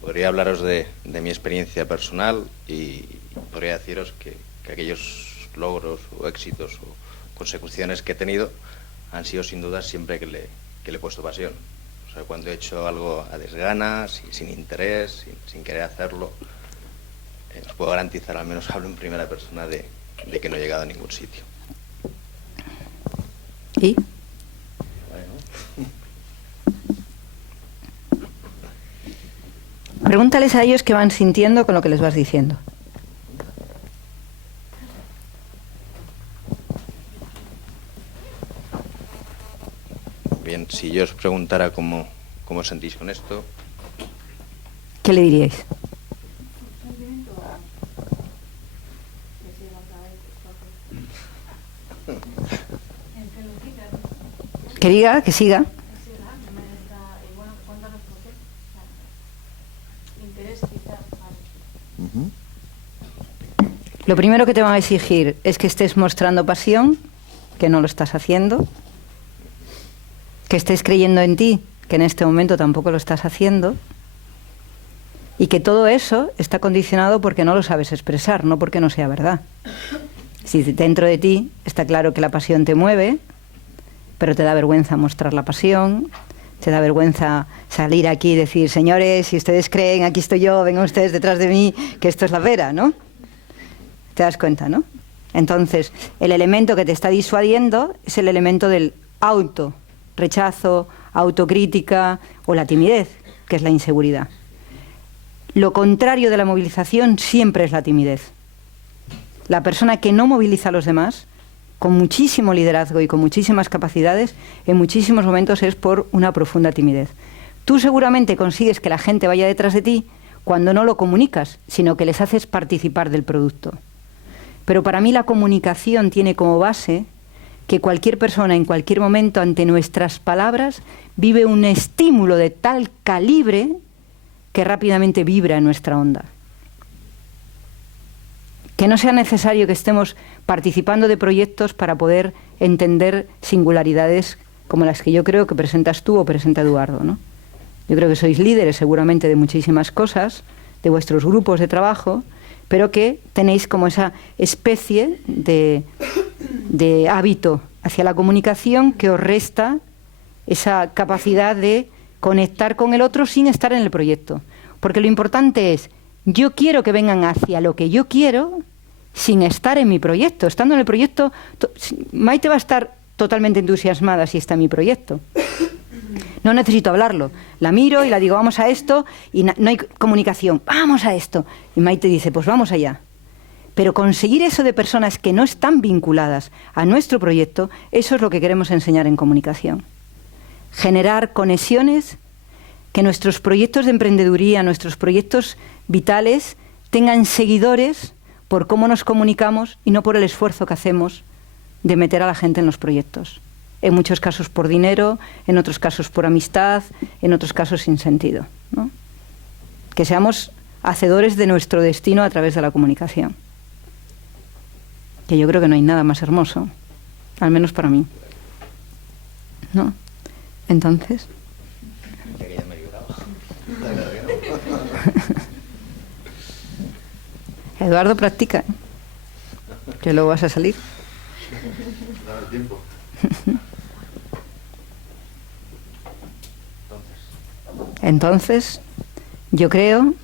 Podría hablaros de mi experiencia personal y podría deciros que aquellos logros o éxitos o consecuciones que he tenido han sido sin duda siempre que le he puesto pasión. O sea, cuando he hecho algo a desgana, sin interés, sin querer hacerlo, os puedo garantizar, al menos hablo en primera persona, de que no he llegado a ningún sitio. ¿Y? Pregúntales a ellos qué van sintiendo con lo que les vas diciendo. Bien, si yo os preguntara cómo os sentís con esto... ¿Qué le diríais? Que diga, que siga. Lo primero que te van a exigir es que estés mostrando pasión, que no lo estás haciendo, que estés creyendo en ti, que en este momento tampoco lo estás haciendo, y que todo eso está condicionado porque no lo sabes expresar, no porque no sea verdad. Si dentro de ti está claro que la pasión te mueve, pero te da vergüenza mostrar la pasión, te da vergüenza salir aquí y decir, señores, si ustedes creen, aquí estoy yo, vengan ustedes detrás de mí, que esto es la vera, ¿no? ¿Te das cuenta, no? Entonces, el elemento que te está disuadiendo es el elemento del rechazo, autocrítica o la timidez, que es la inseguridad. Lo contrario de la movilización siempre es la timidez. La persona que no moviliza a los demás, con muchísimo liderazgo y con muchísimas capacidades, en muchísimos momentos es por una profunda timidez. Tú seguramente consigues que la gente vaya detrás de ti cuando no lo comunicas, sino que les haces participar del producto. Pero para mí la comunicación tiene como base que cualquier persona en cualquier momento ante nuestras palabras vive un estímulo de tal calibre que rápidamente vibra en nuestra onda. Que no sea necesario que estemos participando de proyectos para poder entender singularidades como las que yo creo que presentas tú o presenta Eduardo, ¿no? Yo creo que sois líderes seguramente de muchísimas cosas, de vuestros grupos de trabajo, pero que tenéis como esa especie de hábito hacia la comunicación que os resta esa capacidad de conectar con el otro sin estar en el proyecto. Porque lo importante es, yo quiero que vengan hacia lo que yo quiero sin estar en mi proyecto. Estando en el proyecto, Maite va a estar totalmente entusiasmada si está en mi proyecto. No necesito hablarlo. La miro y la digo, vamos a esto, y no hay comunicación. Vamos a esto. Y Maite dice, pues vamos allá. Pero conseguir eso de personas que no están vinculadas a nuestro proyecto, eso es lo que queremos enseñar en comunicación. Generar conexiones, que nuestros proyectos de emprendeduría, nuestros proyectos vitales, tengan seguidores por cómo nos comunicamos y no por el esfuerzo que hacemos de meter a la gente en los proyectos. en muchos casos por dinero, en otros casos por amistad, en otros casos sin sentido, ¿no? Que seamos hacedores de nuestro destino a través de la comunicación. Que yo creo que no hay nada más hermoso, al menos para mí, ¿no? Entonces... Eduardo, practica, ¿eh? Que luego vas a salir. Dame tiempo. Entonces, yo creo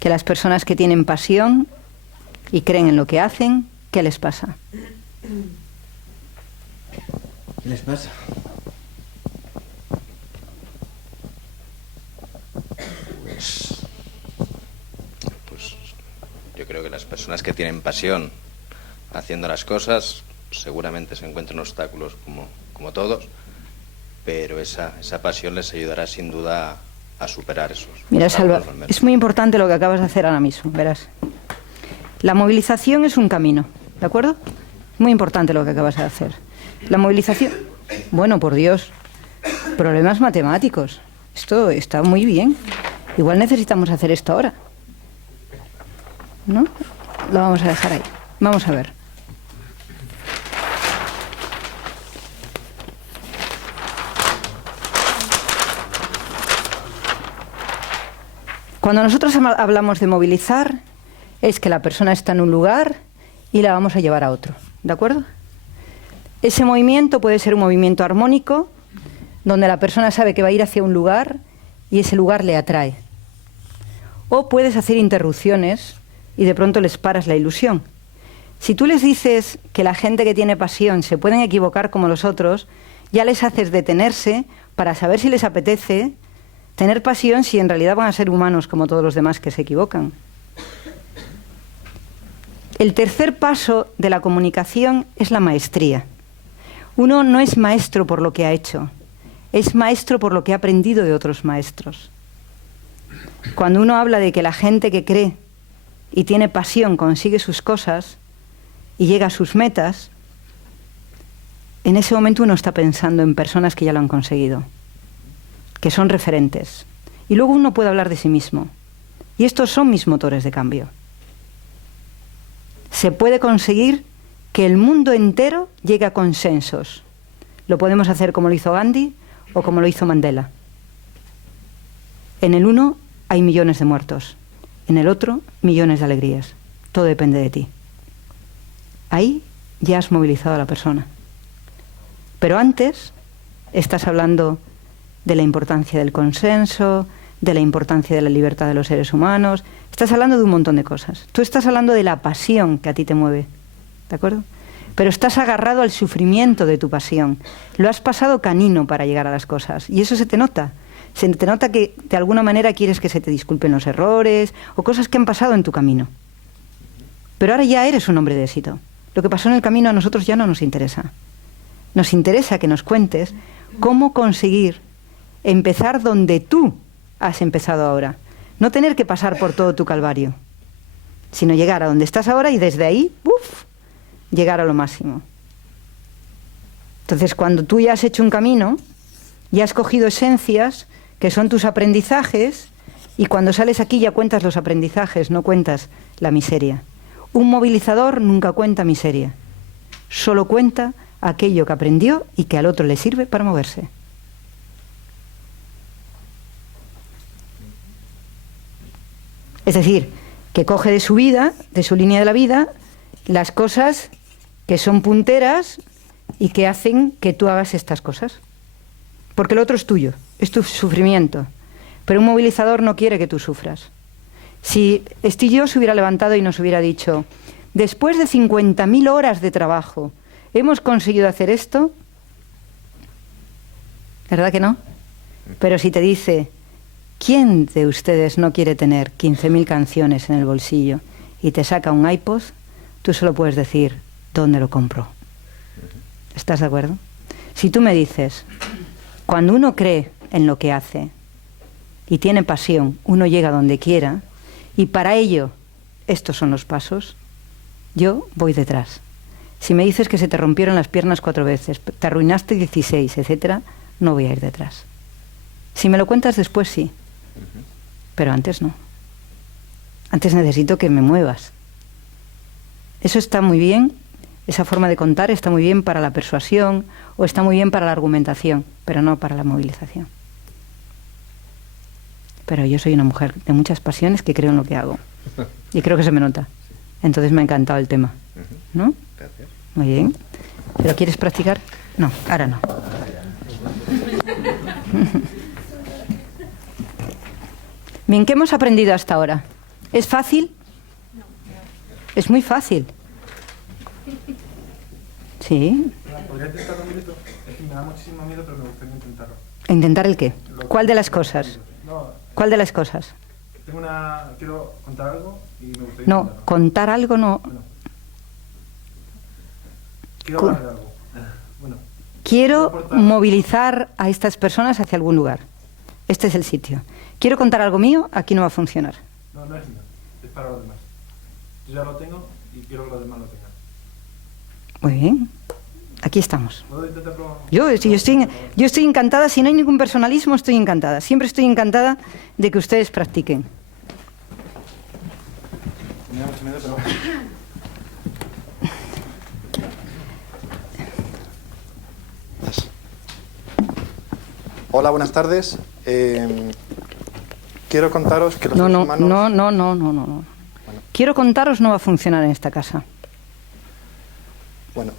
que las personas que tienen pasión y creen en lo que hacen, ¿qué les pasa? ¿Qué les pasa? Pues yo creo que las personas que tienen pasión haciendo las cosas seguramente se encuentran obstáculos como todos, pero esa pasión les ayudará sin duda a superar esos. Mira, Salva, es muy importante lo que acabas de hacer ahora mismo, verás. La movilización es un camino, ¿de acuerdo? Muy importante lo que acabas de hacer. La movilización... Bueno, por Dios, problemas matemáticos. Esto está muy bien. Igual necesitamos hacer esto ahora, ¿no? Lo vamos a dejar ahí. Vamos a ver. Cuando nosotros hablamos de movilizar, es que la persona está en un lugar y la vamos a llevar a otro, ¿de acuerdo? Ese movimiento puede ser un movimiento armónico, donde la persona sabe que va a ir hacia un lugar y ese lugar le atrae. O puedes hacer interrupciones y de pronto les paras la ilusión. Si tú les dices que la gente que tiene pasión se pueden equivocar como los otros, ya les haces detenerse para saber si les apetece tener pasión, si en realidad van a ser humanos como todos los demás que se equivocan. El tercer paso de la comunicación es la maestría. Uno no es maestro por lo que ha hecho, es maestro por lo que ha aprendido de otros maestros. Cuando uno habla de que la gente que cree y tiene pasión consigue sus cosas y llega a sus metas, en ese momento uno está pensando en personas que ya lo han conseguido, que son referentes. Y luego uno puede hablar de sí mismo. Y estos son mis motores de cambio. Se puede conseguir que el mundo entero llegue a consensos. Lo podemos hacer como lo hizo Gandhi o como lo hizo Mandela. En el uno hay millones de muertos, en el otro millones de alegrías. Todo depende de ti. Ahí ya has movilizado a la persona. Pero antes estás hablando de la importancia del consenso, de la importancia de la libertad de los seres humanos. Estás hablando de un montón de cosas. Tú estás hablando de la pasión que a ti te mueve, ¿de acuerdo? Pero estás agarrado al sufrimiento de tu pasión. Lo has pasado canino para llegar a las cosas. Y eso se te nota. Se te nota que de alguna manera quieres que se te disculpen los errores o cosas que han pasado en tu camino. Pero ahora ya eres un hombre de éxito. Lo que pasó en el camino a nosotros ya no nos interesa. Nos interesa que nos cuentes cómo conseguir empezar donde tú has empezado ahora. No tener que pasar por todo tu calvario, sino llegar a donde estás ahora y desde ahí, ¡uf!, llegar a lo máximo. Entonces, cuando tú ya has hecho un camino, ya has cogido esencias que son tus aprendizajes, y cuando sales aquí ya cuentas los aprendizajes, no cuentas la miseria. Un movilizador nunca cuenta miseria, solo cuenta aquello que aprendió y que al otro le sirve para moverse. Es decir, que coge de su vida, de su línea de la vida, las cosas que son punteras y que hacen que tú hagas estas cosas. Porque lo otro es tuyo, es tu sufrimiento. Pero un movilizador no quiere que tú sufras. Si Steve Jobs se hubiera levantado y nos hubiera dicho, después de 50.000 horas de trabajo, hemos conseguido hacer esto, ¿verdad que no? Pero si te dice, ¿quién de ustedes no quiere tener 15.000 canciones en el bolsillo y te saca un iPod? Tú solo puedes decir, ¿dónde lo compro? ¿Estás de acuerdo? Si tú me dices, cuando uno cree en lo que hace y tiene pasión, uno llega donde quiera, y para ello estos son los pasos, yo voy detrás. Si me dices que se te rompieron las piernas 4 veces, te arruinaste 16, etcétera, no voy a ir detrás. Si me lo cuentas después, sí. Pero antes no. Antes necesito que me muevas. Eso está muy bien, esa forma de contar está muy bien para la persuasión o está muy bien para la argumentación, pero no para la movilización. Pero yo soy una mujer de muchas pasiones que creo en lo que hago. Y creo que se me nota. Entonces me ha encantado el tema. ¿No? Gracias. Muy bien. ¿Pero quieres practicar? No, ahora no. Bien, ¿qué hemos aprendido hasta ahora? ¿Es fácil? Es muy fácil. Sí. ¿Podría intentarlo un minuto? Es que me da muchísimo miedo, pero me gustaría intentarlo. ¿Intentar el qué? ¿Cuál de las cosas? No, ¿Cuál de las cosas? quiero contar algo y me gustaría No, intentarlo. contar algo no. Bueno. Quiero hablar de algo. Bueno. Quiero movilizar a estas personas hacia algún lugar. Este es el sitio. Quiero contar algo mío, aquí no va a funcionar. No, no es mío. Es para los demás. Yo ya lo tengo y quiero que los demás lo tengan. Muy bien. Aquí estamos. ¿Puedo intentarlo? Yo estoy encantada, si no hay ningún personalismo, estoy encantada. Siempre estoy encantada de que ustedes practiquen. Me da mucho miedo, pero... Hola, buenas tardes. Quiero contaros que los seres humanos... No. Quiero contaros no va a funcionar en esta casa. Bueno,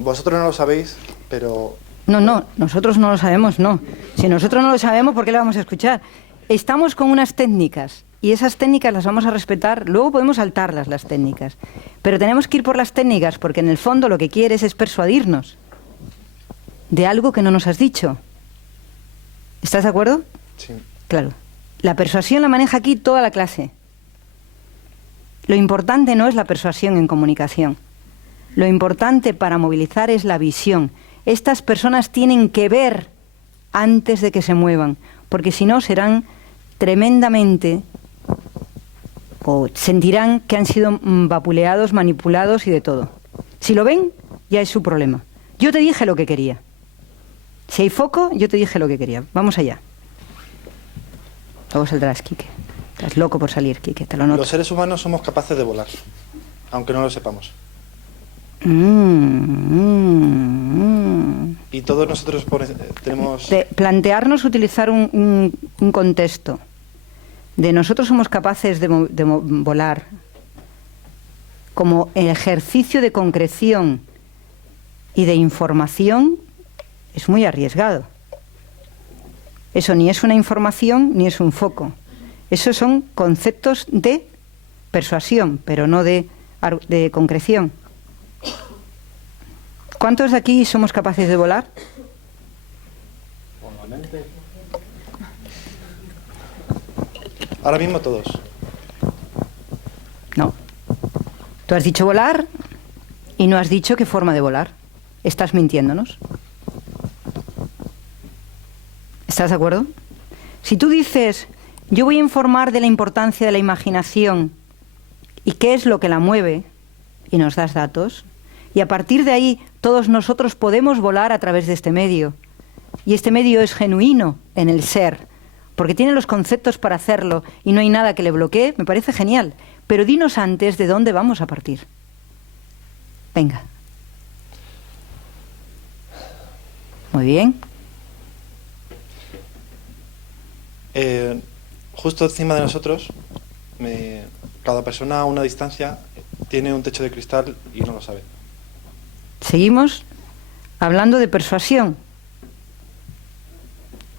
vosotros no lo sabéis, pero... No, nosotros no lo sabemos, no. Si nosotros no lo sabemos, ¿por qué le vamos a escuchar? Estamos con unas técnicas y esas técnicas las vamos a respetar. Luego podemos saltarlas, las técnicas. Pero tenemos que ir por las técnicas porque en el fondo lo que quieres es persuadirnos de algo que no nos has dicho. ¿Estás de acuerdo? Sí. Claro. La persuasión la maneja aquí toda la clase. Lo importante no es la persuasión en comunicación. Lo importante para movilizar es la visión. Estas personas tienen que ver antes de que se muevan, porque si no serán tremendamente o sentirán que han sido vapuleados, manipulados y de todo. Si lo ven, ya es su problema. Yo te dije lo que quería. Si hay foco, yo te dije lo que quería. Vamos allá. Luego saldrás, Quique. Estás loco por salir, Quique, te lo noto. Los seres humanos somos capaces de volar, aunque no lo sepamos. Y todos nosotros tenemos... De plantearnos utilizar un contexto. De nosotros somos capaces de volar como ejercicio de concreción y de información es muy arriesgado. Eso ni es una información ni es un foco. Esos son conceptos de persuasión, pero no de concreción. ¿Cuántos de aquí somos capaces de volar? Ahora mismo todos. No. Tú has dicho volar y no has dicho qué forma de volar. Estás mintiéndonos. ¿Estás de acuerdo? Si tú dices, yo voy a informar de la importancia de la imaginación y qué es lo que la mueve, y nos das datos, y a partir de ahí todos nosotros podemos volar a través de este medio. Y este medio es genuino en el ser, porque tiene los conceptos para hacerlo y no hay nada que le bloquee, me parece genial. Pero dinos antes de dónde vamos a partir. Venga. Muy bien. Justo encima de nosotros, cada persona a una distancia tiene un techo de cristal y no lo sabe. Seguimos hablando de persuasión.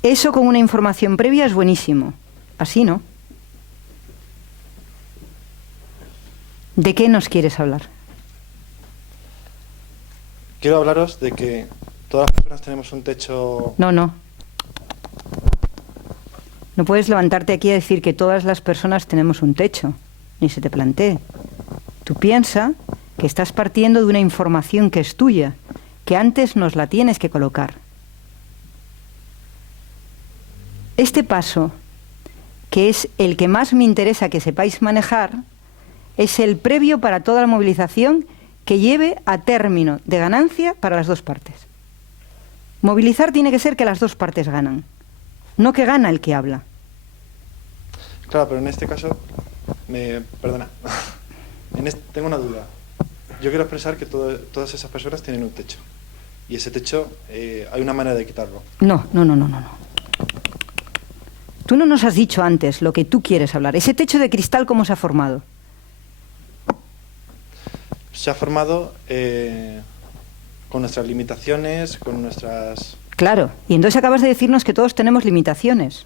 Eso con una información previa es buenísimo. Así, ¿no? ¿De qué nos quieres hablar? Quiero hablaros de que todas las personas tenemos un techo... No. No puedes levantarte aquí a decir que todas las personas tenemos un techo. Ni se te plantee. Tú piensa que estás partiendo de una información que es tuya, que antes nos la tienes que colocar. Este paso, que es el que más me interesa que sepáis manejar, es el previo para toda la movilización que lleve a término de ganancia para las dos partes. Movilizar tiene que ser que las dos partes ganan, no que gana el que habla. Claro, pero en este caso, perdona, tengo una duda. Yo quiero expresar que todas esas personas tienen un techo. Y ese techo, hay una manera de quitarlo. No. Tú no nos has dicho antes lo que tú quieres hablar. Ese techo de cristal, ¿cómo se ha formado? Se ha formado con nuestras limitaciones, con nuestras... Claro, y entonces acabas de decirnos que todos tenemos limitaciones.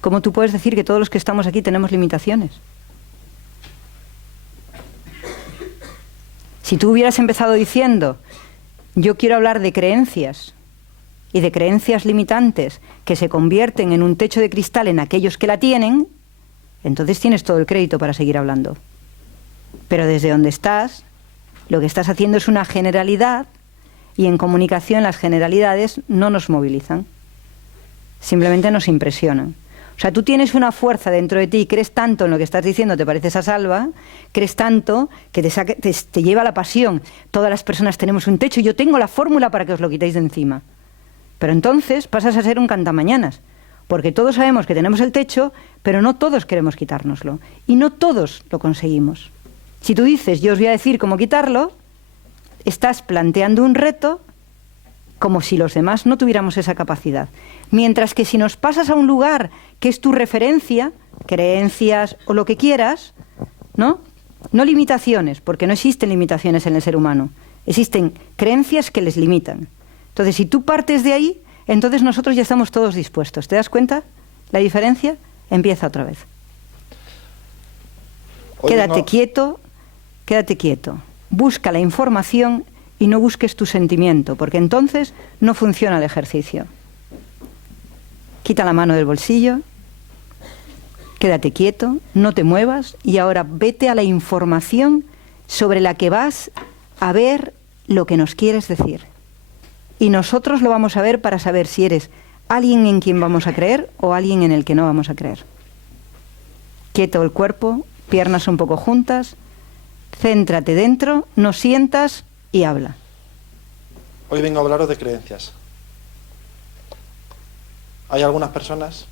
¿Cómo tú puedes decir que todos los que estamos aquí tenemos limitaciones? Si tú hubieras empezado diciendo, yo quiero hablar de creencias y de creencias limitantes que se convierten en un techo de cristal en aquellos que la tienen, entonces tienes todo el crédito para seguir hablando. Pero desde donde estás, lo que estás haciendo es una generalidad, y en comunicación las generalidades no nos movilizan, simplemente nos impresionan. O sea, tú tienes una fuerza dentro de ti, crees tanto en lo que estás diciendo, te pareces a Salva, crees tanto que te lleva a la pasión. Todas las personas tenemos un techo y yo tengo la fórmula para que os lo quitéis de encima. Pero entonces pasas a ser un cantamañanas, porque todos sabemos que tenemos el techo, pero no todos queremos quitárnoslo. Y no todos lo conseguimos. Si tú dices, yo os voy a decir cómo quitarlo, estás planteando un reto como si los demás no tuviéramos esa capacidad. Mientras que si nos pasas a un lugar que es tu referencia, creencias o lo que quieras, ¿no? No limitaciones, porque no existen limitaciones en el ser humano. Existen creencias que les limitan. Entonces, si tú partes de ahí, entonces nosotros ya estamos todos dispuestos. ¿Te das cuenta? La diferencia empieza otra vez. Quédate quieto. Busca la información y no busques tu sentimiento, porque entonces no funciona el ejercicio. Quita la mano del bolsillo, quédate quieto, no te muevas y ahora vete a la información sobre la que vas a ver lo que nos quieres decir. Y nosotros lo vamos a ver para saber si eres alguien en quien vamos a creer o alguien en el que no vamos a creer. Quieto el cuerpo, piernas un poco juntas, céntrate dentro, no sientas y habla. Hoy vengo a hablaros de creencias. Hay algunas personas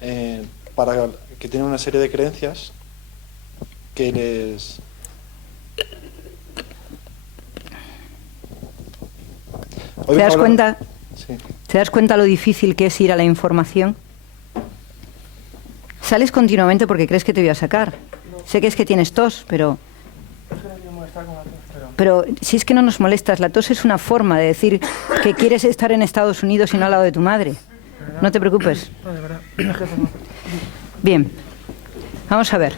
que tienen una serie de creencias que les... ¿Te das cuenta? Sí. ¿Te das cuenta lo difícil que es ir a la información? Sales continuamente porque crees que te voy a sacar. Sé que es que tienes tos, pero si es que no nos molestas, la tos es una forma de decir que quieres estar en Estados Unidos y no al lado de tu madre. No te preocupes. Bien, vamos a ver.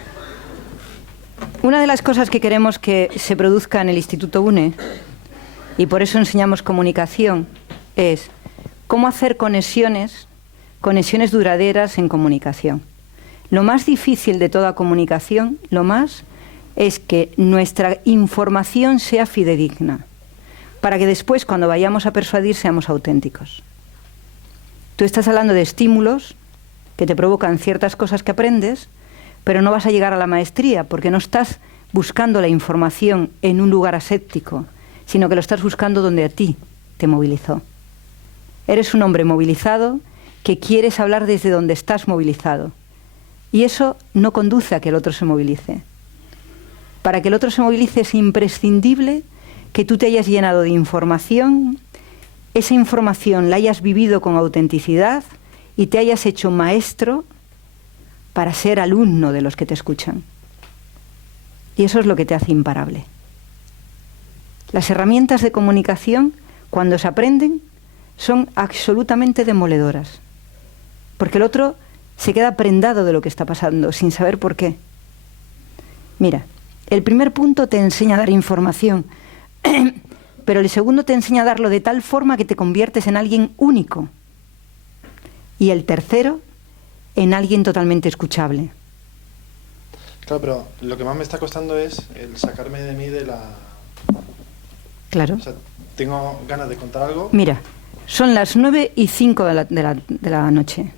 Una de las cosas que queremos que se produzca en el Instituto UNE, y por eso enseñamos comunicación, es cómo hacer conexiones duraderas en comunicación. Lo más difícil de toda comunicación, es que nuestra información sea fidedigna, para que después, cuando vayamos a persuadir, seamos auténticos. Tú estás hablando de estímulos que te provocan ciertas cosas que aprendes, pero no vas a llegar a la maestría, porque no estás buscando la información en un lugar aséptico, sino que lo estás buscando donde a ti te movilizó. Eres un hombre movilizado que quieres hablar desde donde estás movilizado. Y eso no conduce a que el otro se movilice. Para que el otro se movilice es imprescindible que tú te hayas llenado de información, esa información la hayas vivido con autenticidad y te hayas hecho maestro para ser alumno de los que te escuchan. Y eso es lo que te hace imparable. Las herramientas de comunicación, cuando se aprenden, son absolutamente demoledoras. Porque el otro se queda prendado de lo que está pasando, sin saber por qué. Mira, el primer punto te enseña a dar información, pero el segundo te enseña a darlo de tal forma que te conviertes en alguien único. Y el tercero, en alguien totalmente escuchable. Claro, pero lo que más me está costando es el sacarme de mí de la... Claro. O sea, tengo ganas de contar algo. Mira, son las 9:05 de la noche.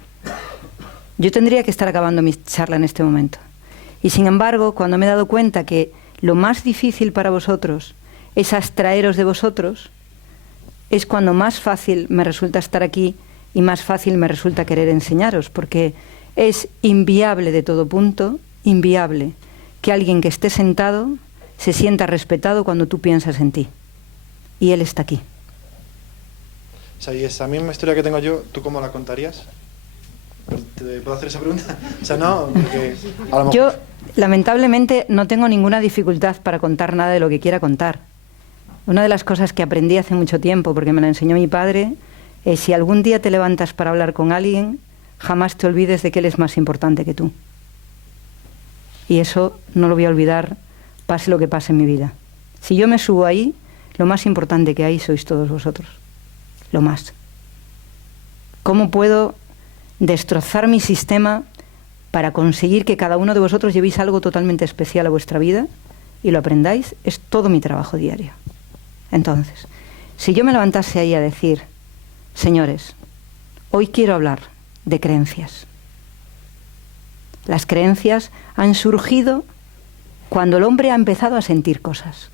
Yo tendría que estar acabando mi charla en este momento. Y sin embargo, cuando me he dado cuenta que lo más difícil para vosotros es abstraeros de vosotros, es cuando más fácil me resulta estar aquí y más fácil me resulta querer enseñaros, porque es inviable de todo punto, inviable, que alguien que esté sentado se sienta respetado cuando tú piensas en ti. Y él está aquí. O sea, y esa misma historia que tengo yo, ¿tú cómo la contarías? ¿Te puedo hacer esa pregunta? O sea, no, porque a lo mejor... Yo, lamentablemente, no tengo ninguna dificultad para contar nada de lo que quiera contar. Una de las cosas que aprendí hace mucho tiempo, porque me la enseñó mi padre, es si algún día te levantas para hablar con alguien, jamás te olvides de que él es más importante que tú. Y eso no lo voy a olvidar, pase lo que pase en mi vida. Si yo me subo ahí, lo más importante que hay sois todos vosotros. Lo más. ¿Cómo puedo destrozar mi sistema para conseguir que cada uno de vosotros llevéis algo totalmente especial a vuestra vida y lo aprendáis? Es todo mi trabajo diario. Entonces, si yo me levantase ahí a decir, señores, hoy quiero hablar de creencias. Las creencias han surgido cuando el hombre ha empezado a sentir cosas.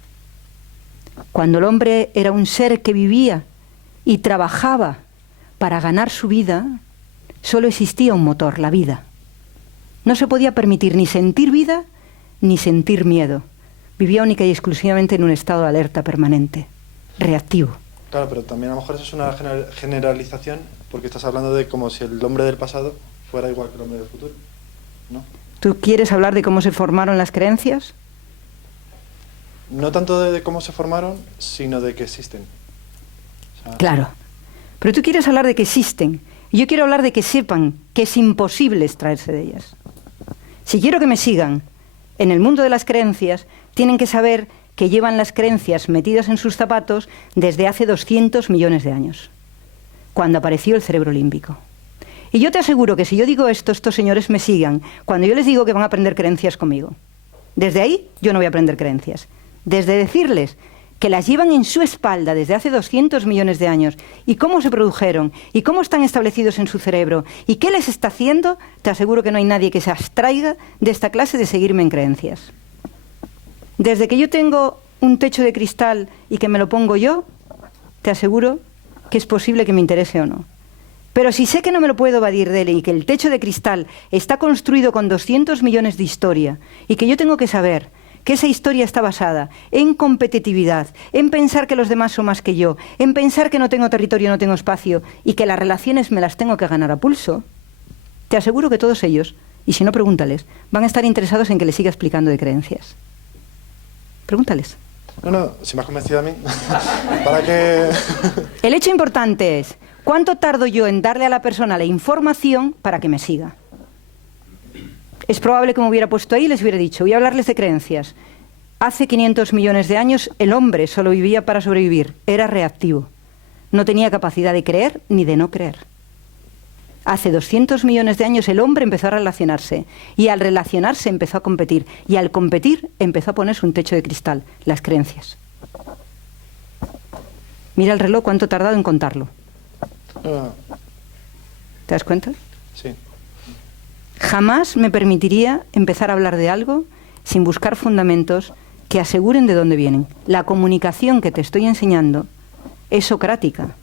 Cuando el hombre era un ser que vivía y trabajaba para ganar su vida, solo existía un motor, la vida. No se podía permitir ni sentir vida ni sentir miedo. Vivía única y exclusivamente en un estado de alerta permanente, reactivo. Claro, pero también a lo mejor eso es una generalización, porque estás hablando de como si el hombre del pasado fuera igual que el hombre del futuro, ¿no? ¿Tú quieres hablar de cómo se formaron las creencias? No tanto de cómo se formaron, sino de que existen. O sea, Claro. Pero tú quieres hablar de que existen. Y yo quiero hablar de que sepan que es imposible extraerse de ellas. Si quiero que me sigan en el mundo de las creencias, tienen que saber que llevan las creencias metidas en sus zapatos desde hace 200 millones de años, cuando apareció el cerebro límbico. Y yo te aseguro que si yo digo esto, estos señores me sigan cuando yo les digo que van a aprender creencias conmigo. Desde ahí yo no voy a aprender creencias. Desde decirles que las llevan en su espalda desde hace 200 millones de años y cómo se produjeron y cómo están establecidos en su cerebro y qué les está haciendo, te aseguro que no hay nadie que se abstraiga de esta clase de seguirme en creencias. Desde que yo tengo un techo de cristal y que me lo pongo yo, te aseguro que es posible que me interese o no. Pero si sé que no me lo puedo evadir de él y que el techo de cristal está construido con 200 millones de historia y que yo tengo que saber que esa historia está basada en competitividad, en pensar que los demás son más que yo, en pensar que no tengo territorio, no tengo espacio y que las relaciones me las tengo que ganar a pulso, te aseguro que todos ellos, y si no pregúntales, van a estar interesados en que les siga explicando de creencias. Pregúntales. No, si me has convencido a mí, para que... El hecho importante es, ¿cuánto tardo yo en darle a la persona la información para que me siga? Es probable que me hubiera puesto ahí y les hubiera dicho, voy a hablarles de creencias. Hace 500 millones de años el hombre solo vivía para sobrevivir, era reactivo. No tenía capacidad de creer ni de no creer. Hace 200 millones de años el hombre empezó a relacionarse y al relacionarse empezó a competir y al competir empezó a ponerse un techo de cristal, las creencias. Mira el reloj, cuánto he tardado en contarlo. ¿Te das cuenta? Sí. Jamás me permitiría empezar a hablar de algo sin buscar fundamentos que aseguren de dónde vienen. La comunicación que te estoy enseñando es socrática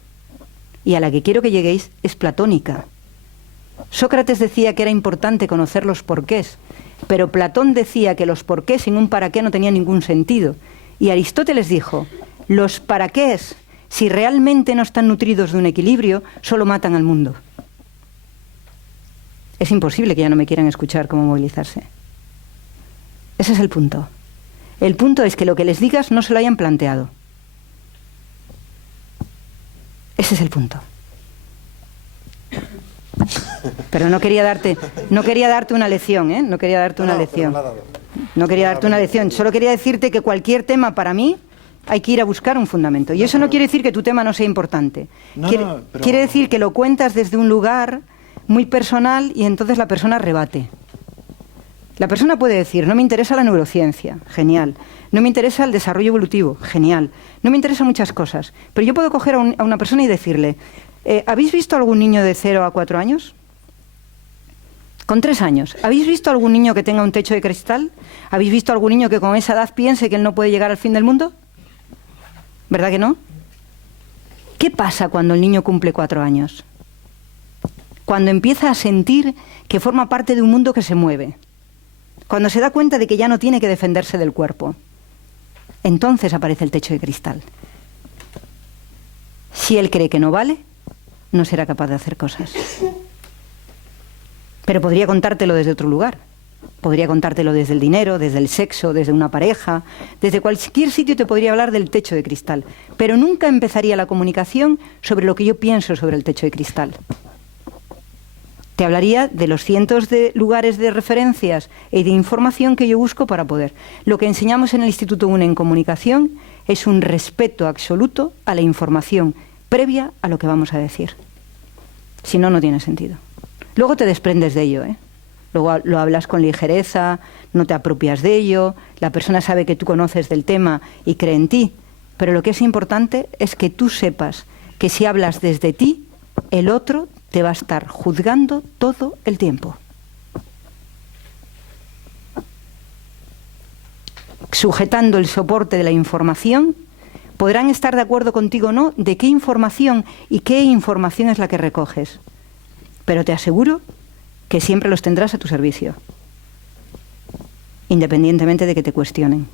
y a la que quiero que lleguéis es platónica. Sócrates decía que era importante conocer los porqués, pero Platón decía que los porqués sin un para qué no tenían ningún sentido. Y Aristóteles dijo, los para qués, si realmente no están nutridos de un equilibrio, solo matan al mundo. Es imposible que ya no me quieran escuchar cómo movilizarse. Ese es el punto. El punto es que lo que les digas no se lo hayan planteado. Ese es el punto. Pero no quería darte una lección, ¿eh? No quería darte una lección. No quería darte una lección. Solo quería decirte que cualquier tema para mí hay que ir a buscar un fundamento. Y eso no quiere decir que tu tema no sea importante. Quiere decir que lo cuentas desde un lugar muy personal y entonces la persona rebate. La persona puede decir, no me interesa la neurociencia, genial. No me interesa el desarrollo evolutivo, genial. No me interesan muchas cosas. Pero yo puedo coger a una persona y decirle, ¿habéis visto algún niño de 0 a 4 años? Con 3 años. ¿Habéis visto algún niño que tenga un techo de cristal? ¿Habéis visto algún niño que con esa edad piense que él no puede llegar al fin del mundo? ¿Verdad que no? ¿Qué pasa cuando el niño cumple 4 años? Cuando empieza a sentir que forma parte de un mundo que se mueve. Cuando se da cuenta de que ya no tiene que defenderse del cuerpo. Entonces aparece el techo de cristal. Si él cree que no vale, no será capaz de hacer cosas. Pero podría contártelo desde otro lugar. Podría contártelo desde el dinero, desde el sexo, desde una pareja, desde cualquier sitio te podría hablar del techo de cristal. Pero nunca empezaría la comunicación sobre lo que yo pienso sobre el techo de cristal. Te hablaría de los cientos de lugares de referencias y de información que yo busco para poder. Lo que enseñamos en el Instituto UNE en comunicación es un respeto absoluto a la información previa a lo que vamos a decir. Si no, no tiene sentido. Luego te desprendes de ello, ¿eh? Luego lo hablas con ligereza, no te apropias de ello, la persona sabe que tú conoces del tema y cree en ti. Pero lo que es importante es que tú sepas que si hablas desde ti, el otro te va a estar juzgando todo el tiempo. Sujetando el soporte de la información, podrán estar de acuerdo contigo o no de qué información y qué información es la que recoges. Pero te aseguro que siempre los tendrás a tu servicio, independientemente de que te cuestionen.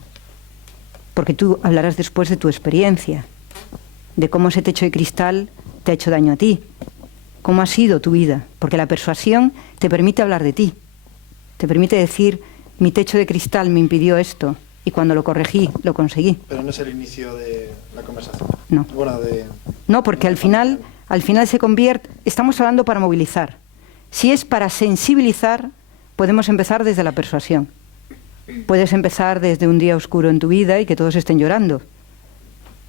Porque tú hablarás después de tu experiencia, de cómo ese techo de cristal te ha hecho daño a ti, cómo ha sido tu vida, porque la persuasión te permite hablar de ti, te permite decir, mi techo de cristal me impidió esto, y cuando lo corregí, lo conseguí. Pero no es el inicio de la conversación. No. Bueno, No, porque al final se convierte, estamos hablando para movilizar. Si es para sensibilizar, podemos empezar desde la persuasión. Puedes empezar desde un día oscuro en tu vida y que todos estén llorando.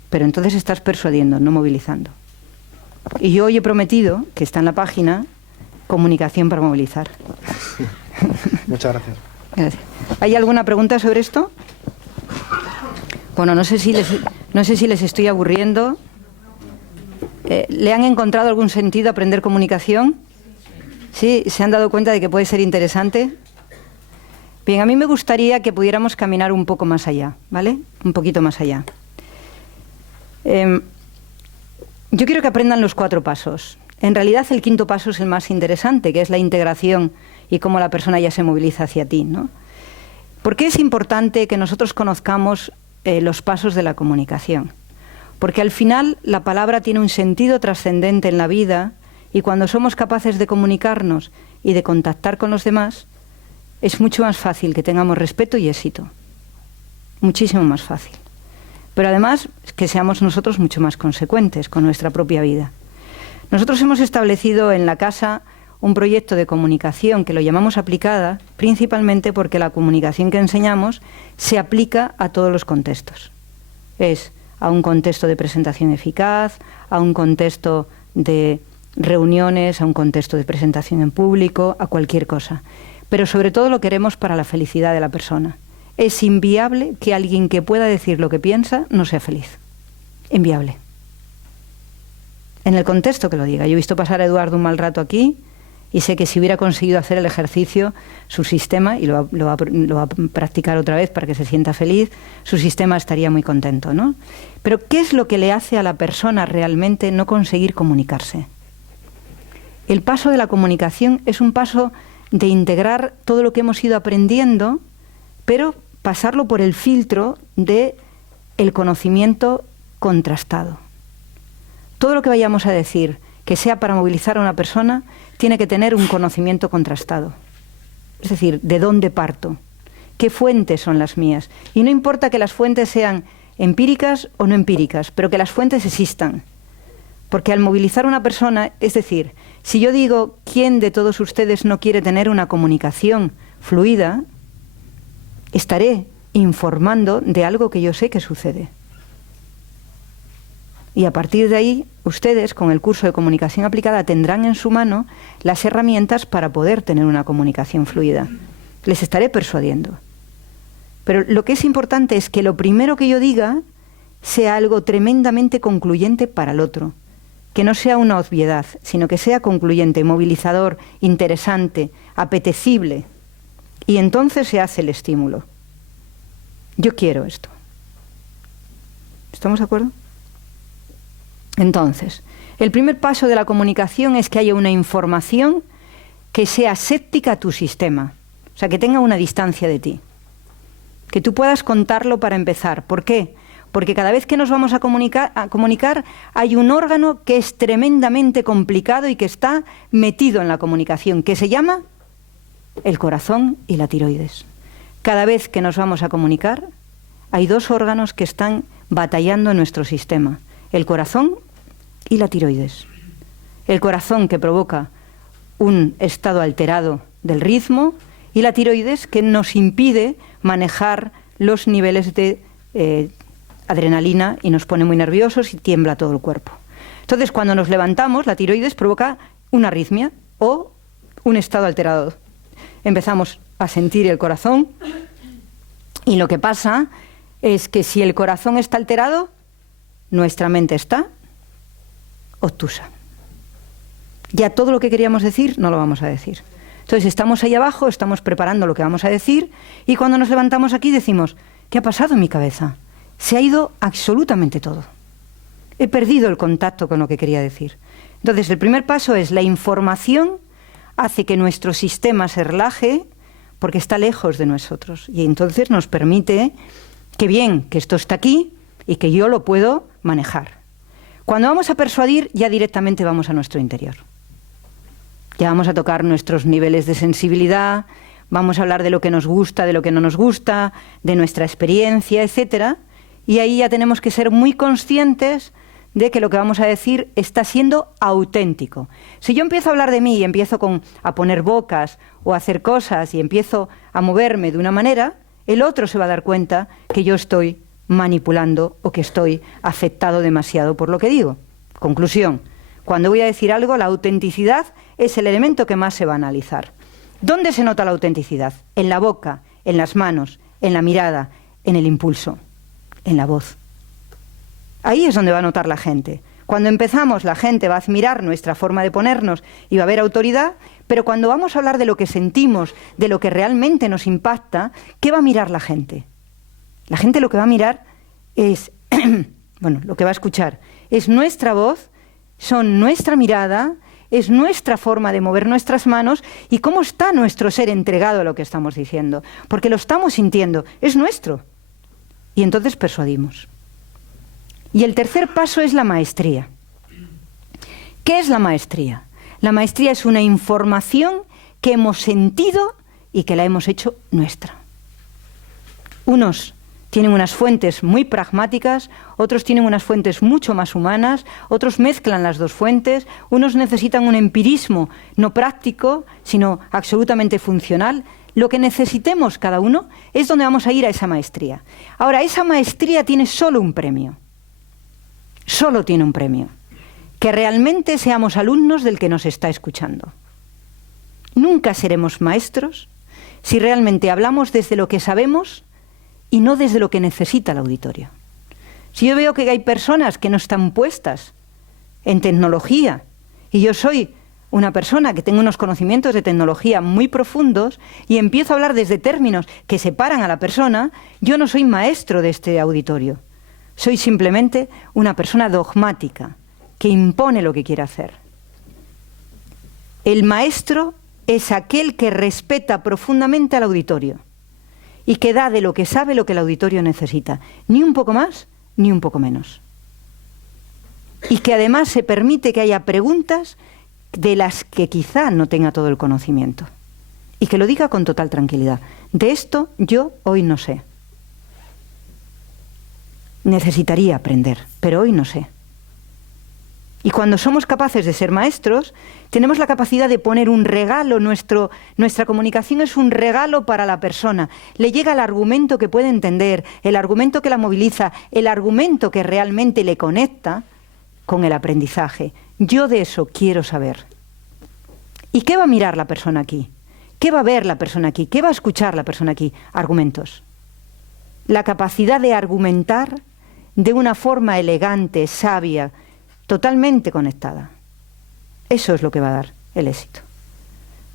Pero entonces estás persuadiendo, no movilizando. Y yo hoy he prometido, que está en la página, comunicación para movilizar. Muchas gracias. Gracias. ¿Hay alguna pregunta sobre esto? Bueno, no sé si les estoy aburriendo. ¿Le han encontrado algún sentido a aprender comunicación? ¿Sí? ¿Se han dado cuenta de que puede ser interesante? Bien, a mí me gustaría que pudiéramos caminar un poco más allá, ¿vale? Un poquito más allá. Yo quiero que aprendan los 4 pasos. En realidad el 5.º paso es el más interesante, que es la integración y cómo la persona ya se moviliza hacia ti, ¿no? ¿Por qué es importante que nosotros conozcamos los pasos de la comunicación? Porque al final la palabra tiene un sentido trascendente en la vida y cuando somos capaces de comunicarnos y de contactar con los demás, es mucho más fácil que tengamos respeto y éxito. Muchísimo más fácil. Pero además que seamos nosotros mucho más consecuentes con nuestra propia vida. Nosotros hemos establecido en la casa un proyecto de comunicación que lo llamamos aplicada, principalmente porque la comunicación que enseñamos se aplica a todos los contextos. Es a un contexto de presentación eficaz, a un contexto de reuniones, a un contexto de presentación en público, a cualquier cosa. Pero sobre todo lo queremos para la felicidad de la persona. Es inviable que alguien que pueda decir lo que piensa no sea feliz. Inviable. En el contexto que lo diga. Yo he visto pasar a Eduardo un mal rato aquí y sé que si hubiera conseguido hacer el ejercicio, su sistema, y lo va a practicar otra vez para que se sienta feliz, su sistema estaría muy contento, ¿no? Pero ¿qué es lo que le hace a la persona realmente no conseguir comunicarse? El paso de la comunicación es un paso de integrar todo lo que hemos ido aprendiendo, pero pasarlo por el filtro de el conocimiento contrastado. Todo lo que vayamos a decir que sea para movilizar a una persona tiene que tener un conocimiento contrastado. Es decir, ¿de dónde parto? ¿Qué fuentes son las mías? Y no importa que las fuentes sean empíricas o no empíricas, pero que las fuentes existan. Porque al movilizar a una persona, es decir, si yo digo, ¿quién de todos ustedes no quiere tener una comunicación fluida? Estaré informando de algo que yo sé que sucede. Y a partir de ahí, ustedes, con el curso de comunicación aplicada, tendrán en su mano las herramientas para poder tener una comunicación fluida. Les estaré persuadiendo. Pero lo que es importante es que lo primero que yo diga sea algo tremendamente concluyente para el otro. Que no sea una obviedad, sino que sea concluyente, movilizador, interesante, apetecible, y entonces se hace el estímulo. Yo quiero esto. ¿Estamos de acuerdo? Entonces, el primer paso de la comunicación es que haya una información que sea séptica a tu sistema, o sea, que tenga una distancia de ti, que tú puedas contarlo para empezar. ¿Por qué? Porque cada vez que nos vamos a comunicar hay un órgano que es tremendamente complicado y que está metido en la comunicación, que se llama el corazón y la tiroides. Cada vez que nos vamos a comunicar hay dos órganos que están batallando en nuestro sistema, el corazón y la tiroides. El corazón, que provoca un estado alterado del ritmo, y la tiroides, que nos impide manejar los niveles de adrenalina y nos pone muy nerviosos y tiembla todo el cuerpo. Entonces, cuando nos levantamos, la tiroides provoca una arritmia o un estado alterado. Empezamos a sentir el corazón, y lo que pasa es que si el corazón está alterado, nuestra mente está obtusa. Ya todo lo que queríamos decir no lo vamos a decir. Entonces estamos ahí abajo, estamos preparando lo que vamos a decir, y cuando nos levantamos aquí decimos: ¿qué ha pasado en mi cabeza? Se ha ido absolutamente todo. He perdido el contacto con lo que quería decir. Entonces el primer paso es: la información hace que nuestro sistema se relaje porque está lejos de nosotros, y entonces nos permite que bien, que esto está aquí y que yo lo puedo manejar. Cuando vamos a persuadir, ya directamente vamos a nuestro interior. Ya vamos a tocar nuestros niveles de sensibilidad, vamos a hablar de lo que nos gusta, de lo que no nos gusta, de nuestra experiencia, etcétera, y ahí ya tenemos que ser muy conscientes de que lo que vamos a decir está siendo auténtico. Si yo empiezo a hablar de mí y empiezo a poner bocas o a hacer cosas y empiezo a moverme de una manera, el otro se va a dar cuenta que yo estoy manipulando o que estoy afectado demasiado por lo que digo. Conclusión: cuando voy a decir algo, la autenticidad es el elemento que más se va a analizar. ¿Dónde se nota la autenticidad? En la boca, en las manos, en la mirada, en el impulso, en la voz. Ahí es donde va a notar la gente. Cuando empezamos, la gente va a admirar nuestra forma de ponernos y va a haber autoridad, pero cuando vamos a hablar de lo que sentimos, de lo que realmente nos impacta, ¿qué va a mirar la gente? La gente lo que va a mirar es, bueno, lo que va a escuchar es nuestra voz, son nuestra mirada, es nuestra forma de mover nuestras manos y cómo está nuestro ser entregado a lo que estamos diciendo, porque lo estamos sintiendo, es nuestro. Y entonces persuadimos. Y el tercer paso es la maestría. ¿Qué es la maestría? La maestría es una información que hemos sentido y que la hemos hecho nuestra. Unos tienen unas fuentes muy pragmáticas, otros tienen unas fuentes mucho más humanas, otros mezclan las dos fuentes, unos necesitan un empirismo no práctico, sino absolutamente funcional. Lo que necesitemos cada uno es donde vamos a ir a esa maestría. Ahora, esa maestría tiene solo un premio. Solo tiene un premio: que realmente seamos alumnos del que nos está escuchando. Nunca seremos maestros si realmente hablamos desde lo que sabemos y no desde lo que necesita el auditorio. Si yo veo que hay personas que no están puestas en tecnología y yo soy una persona que tengo unos conocimientos de tecnología muy profundos y empiezo a hablar desde términos que separan a la persona, yo no soy maestro de este auditorio. Soy simplemente una persona dogmática que impone lo que quiere hacer. El maestro es aquel que respeta profundamente al auditorio y que da de lo que sabe lo que el auditorio necesita, ni un poco más ni un poco menos. Y que además se permite que haya preguntas de las que quizá no tenga todo el conocimiento y que lo diga con total tranquilidad. De esto yo hoy no sé. Necesitaría aprender, pero hoy no sé. Y cuando somos capaces de ser maestros, tenemos la capacidad de poner un regalo. Nuestra comunicación es un regalo para la persona. Le llega el argumento que puede entender, el argumento que la moviliza, el argumento que realmente le conecta con el aprendizaje. Yo de eso quiero saber. ¿Y qué va a mirar la persona aquí? ¿Qué va a ver la persona aquí? ¿Qué va a escuchar la persona aquí? Argumentos. La capacidad de argumentar de una forma elegante, sabia, totalmente conectada. Eso es lo que va a dar el éxito.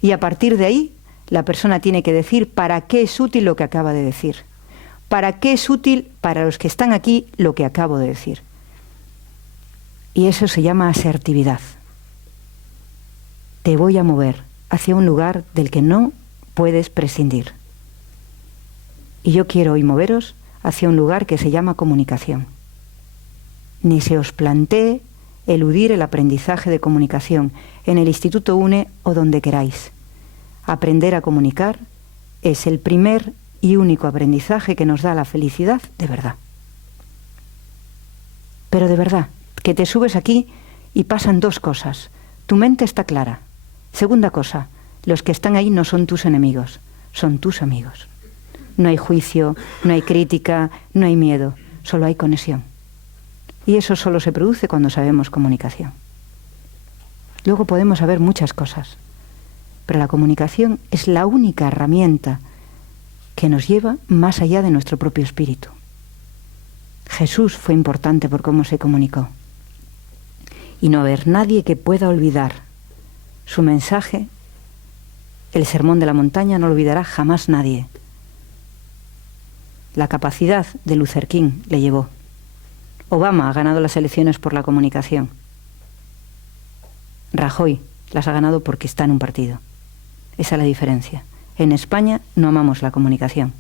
Y a partir de ahí, la persona tiene que decir para qué es útil lo que acaba de decir. ¿Para qué es útil para los que están aquí lo que acabo de decir? Y eso se llama asertividad. Te voy a mover hacia un lugar del que no puedes prescindir. Y yo quiero hoy moveros hacia un lugar que se llama comunicación. Ni se os plantee eludir el aprendizaje de comunicación en el Instituto UNE o donde queráis. Aprender a comunicar es el primer y único aprendizaje que nos da la felicidad de verdad. Pero de verdad, que te subes aquí y pasan dos cosas. Tu mente está clara. Segunda cosa, los que están ahí no son tus enemigos, son tus amigos. No hay juicio, no hay crítica, no hay miedo, solo hay conexión. Y eso solo se produce cuando sabemos comunicación. Luego podemos saber muchas cosas, pero la comunicación es la única herramienta que nos lleva más allá de nuestro propio espíritu. Jesús fue importante por cómo se comunicó. Y no haber nadie que pueda olvidar su mensaje, el sermón de la montaña, no lo olvidará jamás nadie. La capacidad de Luther King le llevó. Obama ha ganado las elecciones por la comunicación. Rajoy las ha ganado porque está en un partido. Esa es la diferencia. En España no amamos la comunicación.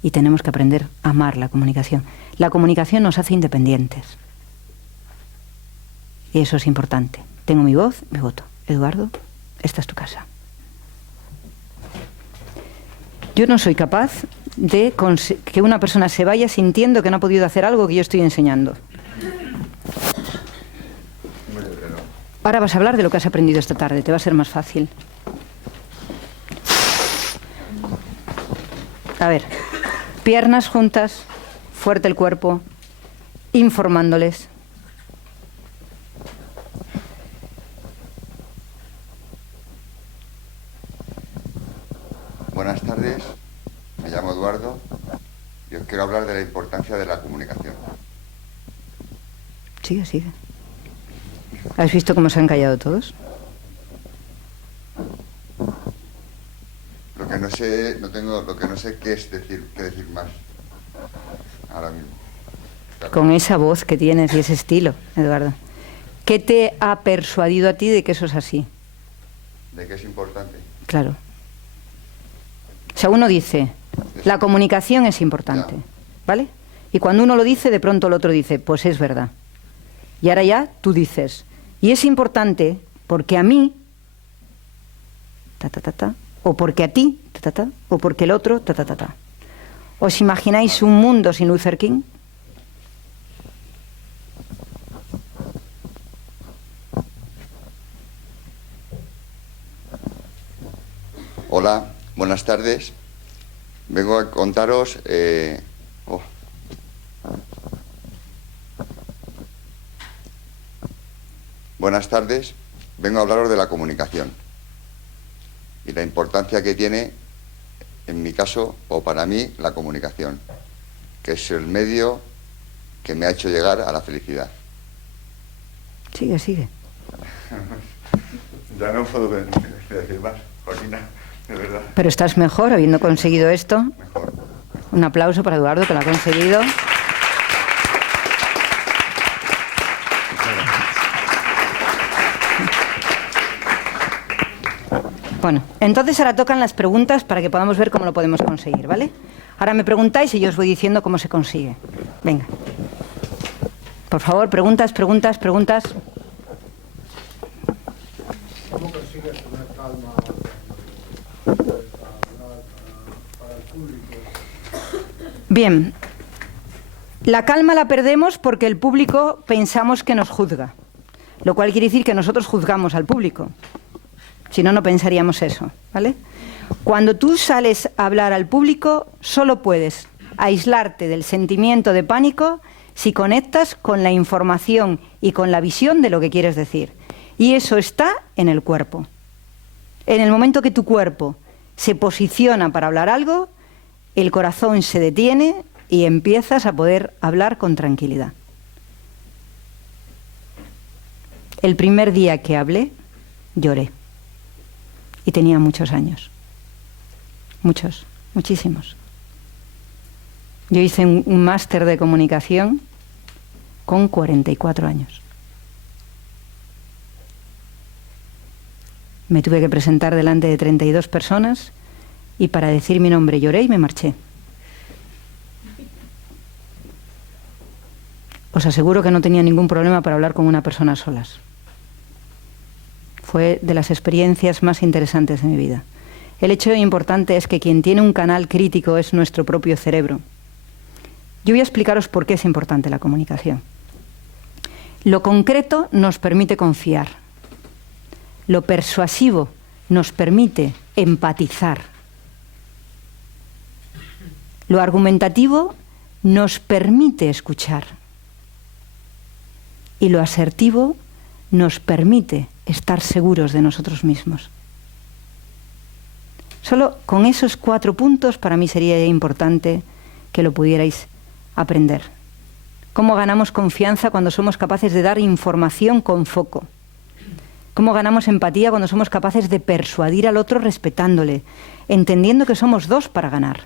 Y tenemos que aprender a amar la comunicación. La comunicación nos hace independientes. Y eso es importante. Tengo mi voz, mi voto. Eduardo, esta es tu casa. Yo no soy capaz de que una persona se vaya sintiendo que no ha podido hacer algo que yo estoy enseñando. Ahora vas a hablar de lo que has aprendido esta tarde, te va a ser más fácil. A ver, piernas juntas, fuerte el cuerpo, informándoles. Buenas tardes, me llamo Eduardo y os quiero hablar de la importancia de la comunicación. Sigue, sigue. ¿Has visto cómo se han callado todos? Lo que no sé qué decir más ahora mismo. Claro. Con esa voz que tienes y ese estilo, Eduardo. ¿Qué te ha persuadido a ti de que eso es así? ¿De qué es importante? Claro. O sea, uno dice, la comunicación es importante, ¿vale? Y cuando uno lo dice, de pronto el otro dice, pues es verdad. Y ahora ya tú dices, y es importante porque a mí, o porque a ti, o porque el otro, ¿Os imagináis un mundo sin Luther King? Hola, buenas tardes. Vengo a contaros... Buenas tardes. Vengo a hablaros de la comunicación y la importancia que tiene, en mi caso, o para mí, la comunicación, que es el medio que me ha hecho llegar a la felicidad. Sigue, sigue. Ya no puedo decir más, Joaquina, de verdad. Pero estás mejor habiendo conseguido esto. Mejor. Un aplauso para Eduardo, que lo ha conseguido. Bueno, entonces ahora tocan las preguntas para que podamos ver cómo lo podemos conseguir, ¿vale? Ahora me preguntáis y yo os voy diciendo cómo se consigue. Venga. Por favor, preguntas. ¿Cómo consigues tener calma para hablar para el público? Bien. La calma la perdemos porque el público pensamos que nos juzga, lo cual quiere decir que nosotros juzgamos al público. Si no, no pensaríamos eso, ¿vale? Cuando tú sales a hablar al público, solo puedes aislarte del sentimiento de pánico si conectas con la información y con la visión de lo que quieres decir. Y eso está en el cuerpo. En el momento que tu cuerpo se posiciona para hablar algo, el corazón se detiene y empiezas a poder hablar con tranquilidad. El primer día que hablé, lloré. Y tenía muchos años. Muchos, muchísimos. Yo hice un máster de comunicación con 44 años. Me tuve que presentar delante de 32 personas y para decir mi nombre lloré y me marché. Os aseguro que no tenía ningún problema para hablar con una persona a solas. Fue de las experiencias más interesantes de mi vida. El hecho importante es que quien tiene un canal crítico es nuestro propio cerebro. Yo voy a explicaros por qué es importante la comunicación. Lo concreto nos permite confiar. Lo persuasivo nos permite empatizar. Lo argumentativo nos permite escuchar. Y lo asertivo nos permite estar seguros de nosotros mismos. Solo con esos 4 puntos para mí sería importante que lo pudierais aprender. ¿Cómo ganamos confianza cuando somos capaces de dar información con foco? ¿Cómo ganamos empatía cuando somos capaces de persuadir al otro respetándole, entendiendo que somos 2 para ganar?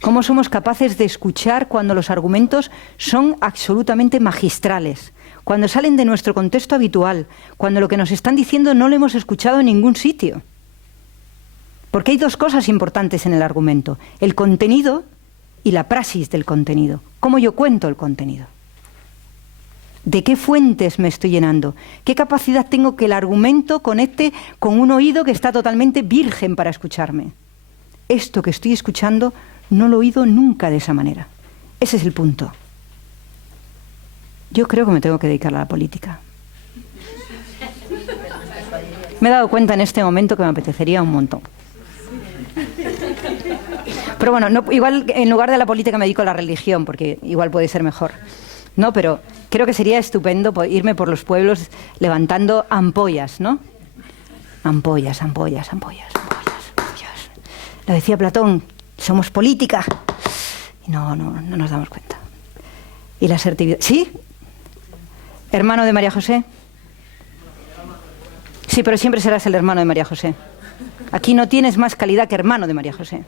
¿Cómo somos capaces de escuchar cuando los argumentos son absolutamente magistrales? Cuando salen de nuestro contexto habitual, cuando lo que nos están diciendo no lo hemos escuchado en ningún sitio. Porque hay 2 cosas importantes en el argumento: el contenido y la praxis del contenido. ¿Cómo yo cuento el contenido? ¿De qué fuentes me estoy llenando? ¿Qué capacidad tengo que el argumento conecte con un oído que está totalmente virgen para escucharme? Esto que estoy escuchando no lo he oído nunca de esa manera. Ese es el punto. Yo creo que me tengo que dedicar a la política. Me he dado cuenta en este momento que me apetecería un montón. Pero bueno, no, igual en lugar de la política me dedico a la religión, porque igual puede ser mejor. No, pero creo que sería estupendo irme por los pueblos levantando ampollas, ¿no? Ampollas, ampollas, ampollas, ampollas, ampollas. Lo decía Platón, somos política. Y no nos damos cuenta. Y la asertividad. ¿Sí? ¿Hermano de María José? Sí, pero siempre serás el hermano de María José. Aquí no tienes más calidad que hermano de María José.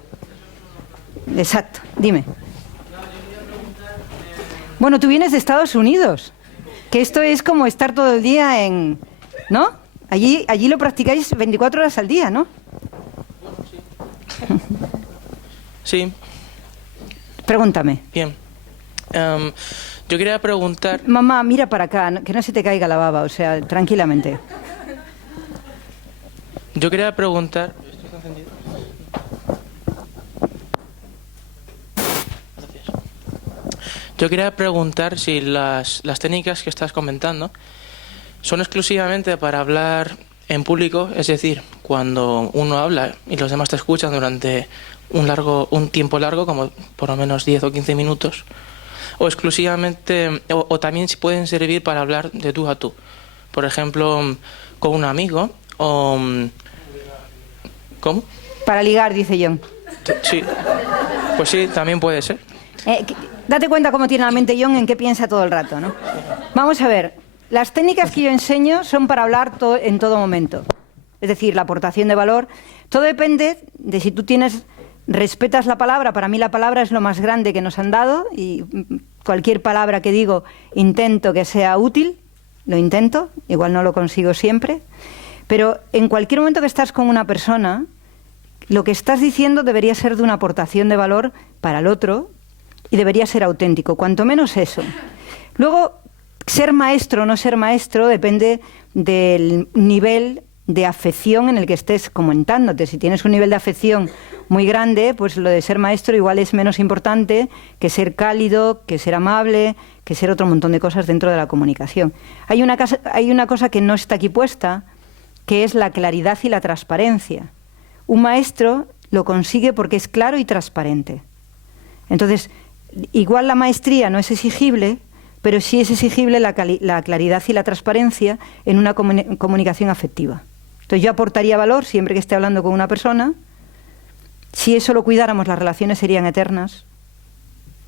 Exacto, dime. Bueno, tú vienes de Estados Unidos, que esto es como estar todo el día en... ¿no? Allí lo practicáis 24 horas al día, ¿no? Sí. Pregúntame. Bien. Yo quería preguntar... Mamá, mira para acá, que no se te caiga la baba, o sea, tranquilamente. Yo quería preguntar... ¿Esto está encendido? Gracias. Yo quería preguntar si las técnicas que estás comentando son exclusivamente para hablar en público, es decir, cuando uno habla y los demás te escuchan durante un tiempo largo, como por lo menos 10 o 15 minutos, o exclusivamente, o también si pueden servir para hablar de tú a tú, por ejemplo, con un amigo, o... ¿Cómo? Para ligar, dice John. Sí, pues sí, también puede ser. Date cuenta cómo tiene la mente John, en qué piensa todo el rato, ¿no? Vamos a ver, las técnicas que yo enseño son para hablar en todo momento. Es decir, la aportación de valor. Todo depende de si tú respetas la palabra. Para mí la palabra es lo más grande que nos han dado y cualquier palabra que digo intento que sea útil, lo intento, igual no lo consigo siempre, pero en cualquier momento que estás con una persona, lo que estás diciendo debería ser de una aportación de valor para el otro y debería ser auténtico, cuanto menos eso. Luego, ser maestro o no ser maestro depende del nivel de afección en el que estés comentándote. Si tienes un nivel de afección muy grande, pues lo de ser maestro igual es menos importante que ser cálido, que ser amable, que ser otro montón de cosas dentro de la comunicación. Hay una cosa que no está aquí puesta, que es la claridad y la transparencia. Un maestro lo consigue porque es claro y transparente. Entonces, igual la maestría no es exigible, pero sí es exigible la claridad y la transparencia en una comunicación afectiva. Entonces yo aportaría valor siempre que esté hablando con una persona. Si eso lo cuidáramos, las relaciones serían eternas,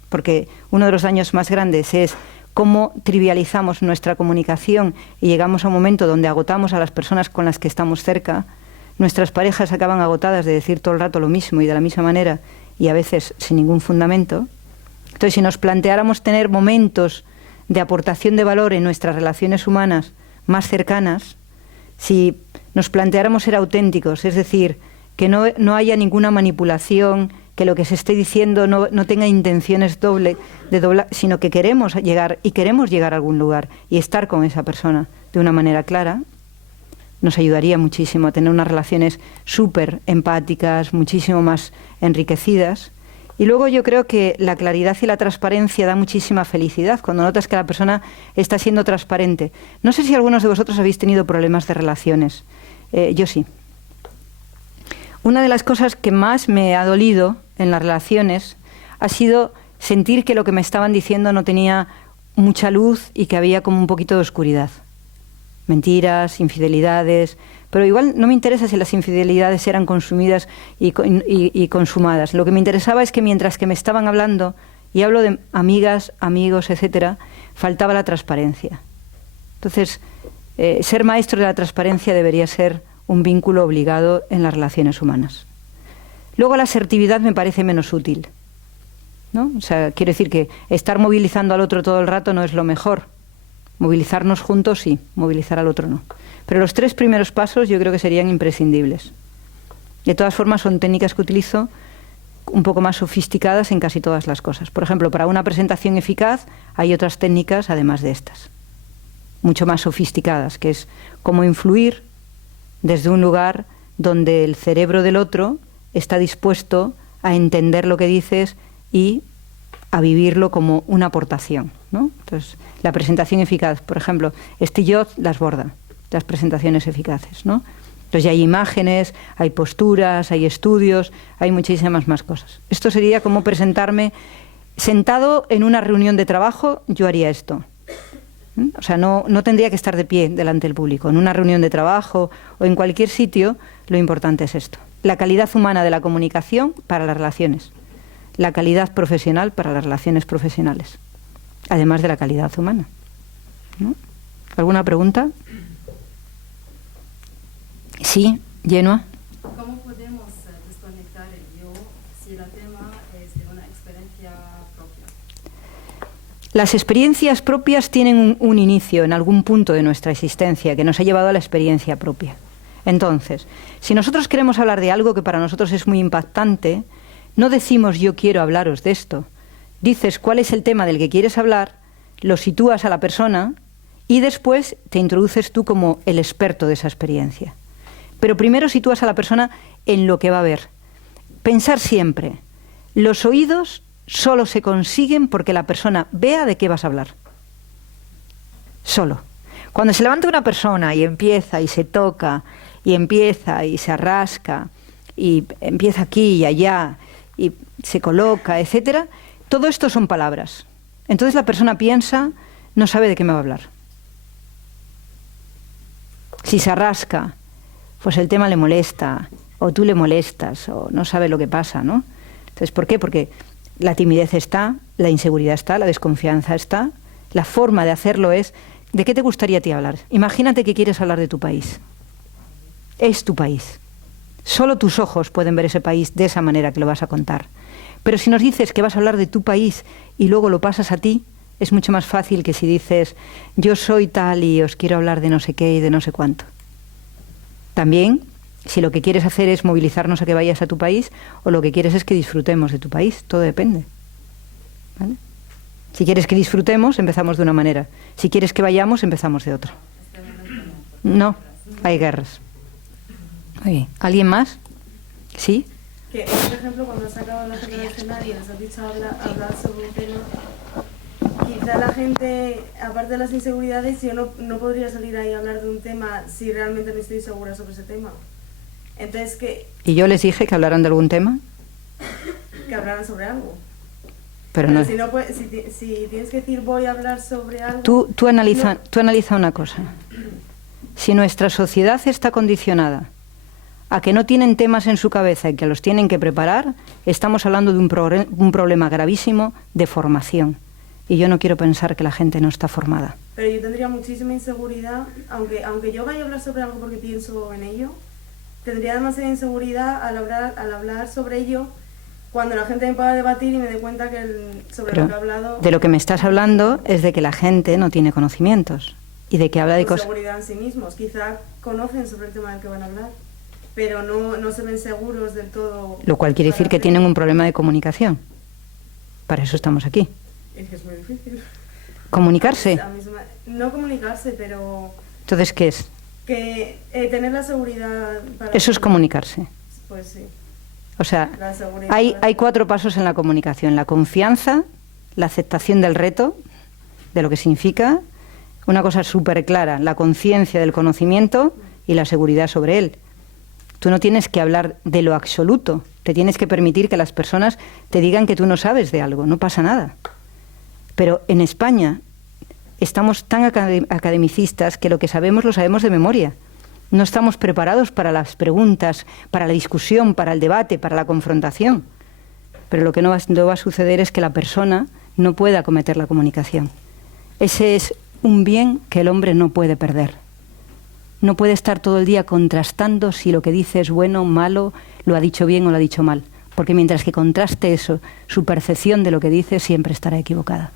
porque uno de los daños más grandes es cómo trivializamos nuestra comunicación y llegamos a un momento donde agotamos a las personas con las que estamos cerca, nuestras parejas acaban agotadas de decir todo el rato lo mismo y de la misma manera y a veces sin ningún fundamento. Entonces, si nos planteáramos tener momentos de aportación de valor en nuestras relaciones humanas más cercanas, si nos planteáramos ser auténticos, es decir, que no haya ninguna manipulación, que lo que se esté diciendo no tenga intenciones sino que queremos llegar a algún lugar y estar con esa persona de una manera clara, nos ayudaría muchísimo a tener unas relaciones súper empáticas, muchísimo más enriquecidas. Y luego yo creo que la claridad y la transparencia da muchísima felicidad cuando notas que la persona está siendo transparente. No sé si algunos de vosotros habéis tenido problemas de relaciones. Yo sí. Una de las cosas que más me ha dolido en las relaciones ha sido sentir que lo que me estaban diciendo no tenía mucha luz y que había como un poquito de oscuridad. Mentiras, infidelidades, pero igual no me interesa si las infidelidades eran consumidas y consumadas. Lo que me interesaba es que mientras que me estaban hablando, y hablo de amigas, amigos, etcétera, faltaba la transparencia. Entonces, ser maestro de la transparencia debería ser un vínculo obligado en las relaciones humanas. Luego la asertividad me parece menos útil, ¿no? O sea, quiero decir que estar movilizando al otro todo el rato no es lo mejor. Movilizarnos juntos sí, movilizar al otro no. Pero los 3 primeros pasos yo creo que serían imprescindibles. De todas formas, son técnicas que utilizo un poco más sofisticadas en casi todas las cosas. Por ejemplo, para una presentación eficaz hay otras técnicas además de estas, mucho más sofisticadas, que es cómo influir desde un lugar donde el cerebro del otro está dispuesto a entender lo que dices y a vivirlo como una aportación, ¿no? Entonces, la presentación eficaz, por ejemplo, Steve Jobs las borda, las presentaciones eficaces, ¿no? Entonces ya hay imágenes, hay posturas, hay estudios, hay muchísimas más cosas. Esto sería como presentarme sentado en una reunión de trabajo, yo haría esto. O sea, no tendría que estar de pie delante del público. En una reunión de trabajo o en cualquier sitio, lo importante es esto. La calidad humana de la comunicación para las relaciones. La calidad profesional para las relaciones profesionales. Además de la calidad humana, ¿no? ¿Alguna pregunta? Sí, Genua. ¿Cómo podemos desconectar el yo si el tema es de una experiencia propia? Las experiencias propias tienen un inicio en algún punto de nuestra existencia que nos ha llevado a la experiencia propia. Entonces, si nosotros queremos hablar de algo que para nosotros es muy impactante, no decimos yo quiero hablaros de esto. Dices cuál es el tema del que quieres hablar, lo sitúas a la persona y después te introduces tú como el experto de esa experiencia. Pero primero sitúas a la persona en lo que va a ver. Pensar siempre, los oídos solo se consiguen porque la persona vea de qué vas a hablar. Solo. Cuando se levanta una persona y empieza y se toca, y empieza y se arrasca, y empieza aquí y allá, y se coloca, etcétera, todo esto son palabras. Entonces la persona piensa, no sabe de qué me va a hablar. Si se arrasca, pues el tema le molesta, o tú le molestas, o no sabe lo que pasa, ¿no? Entonces, ¿por qué? Porque la timidez está, la inseguridad está, la desconfianza está. La forma de hacerlo es, ¿de qué te gustaría a ti hablar? Imagínate que quieres hablar de tu país. Es tu país. Solo tus ojos pueden ver ese país de esa manera que lo vas a contar. Pero si nos dices que vas a hablar de tu país y luego lo pasas a ti, es mucho más fácil que si dices, yo soy tal y os quiero hablar de no sé qué y de no sé cuánto. También, si lo que quieres hacer es movilizarnos a que vayas a tu país, o lo que quieres es que disfrutemos de tu país, todo depende. ¿Vale? Si quieres que disfrutemos, empezamos de una manera. Si quieres que vayamos, empezamos de otra. No, hay guerras. Muy bien. ¿Alguien más? ¿Sí? Que, por ejemplo, cuando has sacado la gente del escenario, nos has dicho hablar sobre un tema, quizá la gente, aparte de las inseguridades, yo no podría salir ahí a hablar de un tema si realmente no estoy segura sobre ese tema. Entonces, ¿Y yo les dije que hablaran de algún tema? Que hablaran sobre algo. Pero no. Si, si tienes que decir voy a hablar sobre algo... Tú analiza una cosa. Si nuestra sociedad está condicionada a que no tienen temas en su cabeza y que los tienen que preparar, estamos hablando de un problema gravísimo de formación. Y yo no quiero pensar que la gente no está formada. Pero yo tendría muchísima inseguridad, aunque yo vaya a hablar sobre algo porque pienso en ello, tendría demasiada inseguridad al hablar sobre ello cuando la gente me pueda debatir y me dé cuenta que sobre lo que he hablado... De lo que me estás hablando es de que la gente no tiene conocimientos y de que habla de cosas... seguridad en sí mismos. Quizá conocen sobre el tema del que van a hablar, pero no se ven seguros del todo. Lo cual quiere decir que tienen un problema de comunicación. Para eso estamos aquí. Es que es muy difícil. ¿Comunicarse? No comunicarse, pero... Entonces, ¿qué es? Que tener la seguridad para... Eso es comunicarse. Pues sí. O sea, hay 4 pasos en la comunicación. La confianza, la aceptación del reto, de lo que significa, una cosa súper clara, la conciencia del conocimiento y la seguridad sobre él. Tú no tienes que hablar de lo absoluto, te tienes que permitir que las personas te digan que tú no sabes de algo, no pasa nada. Pero en España estamos tan academicistas que lo que sabemos lo sabemos de memoria. No estamos preparados para las preguntas, para la discusión, para el debate, para la confrontación. Pero lo que no va a suceder es que la persona no pueda acometer la comunicación. Ese es un bien que el hombre no puede perder. No puede estar todo el día contrastando si lo que dice es bueno, malo, lo ha dicho bien o lo ha dicho mal. Porque mientras que contraste eso, su percepción de lo que dice siempre estará equivocada.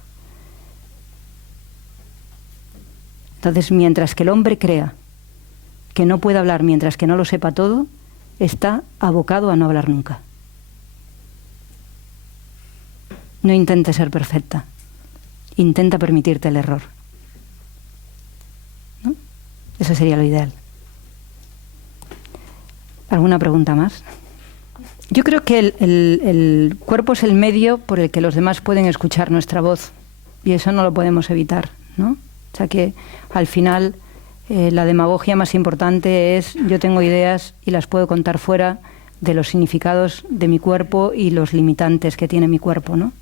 Entonces, mientras que el hombre crea que no puede hablar mientras que no lo sepa todo, está abocado a no hablar nunca. No intentes ser perfecta. Intenta permitirte el error. ¿No? Eso sería lo ideal. ¿Alguna pregunta más? Yo creo que el cuerpo es el medio por el que los demás pueden escuchar nuestra voz. Y eso no lo podemos evitar, ¿no? O sea que al final la demagogia más importante es yo tengo ideas y las puedo contar fuera de los significados de mi cuerpo y los limitantes que tiene mi cuerpo, ¿no?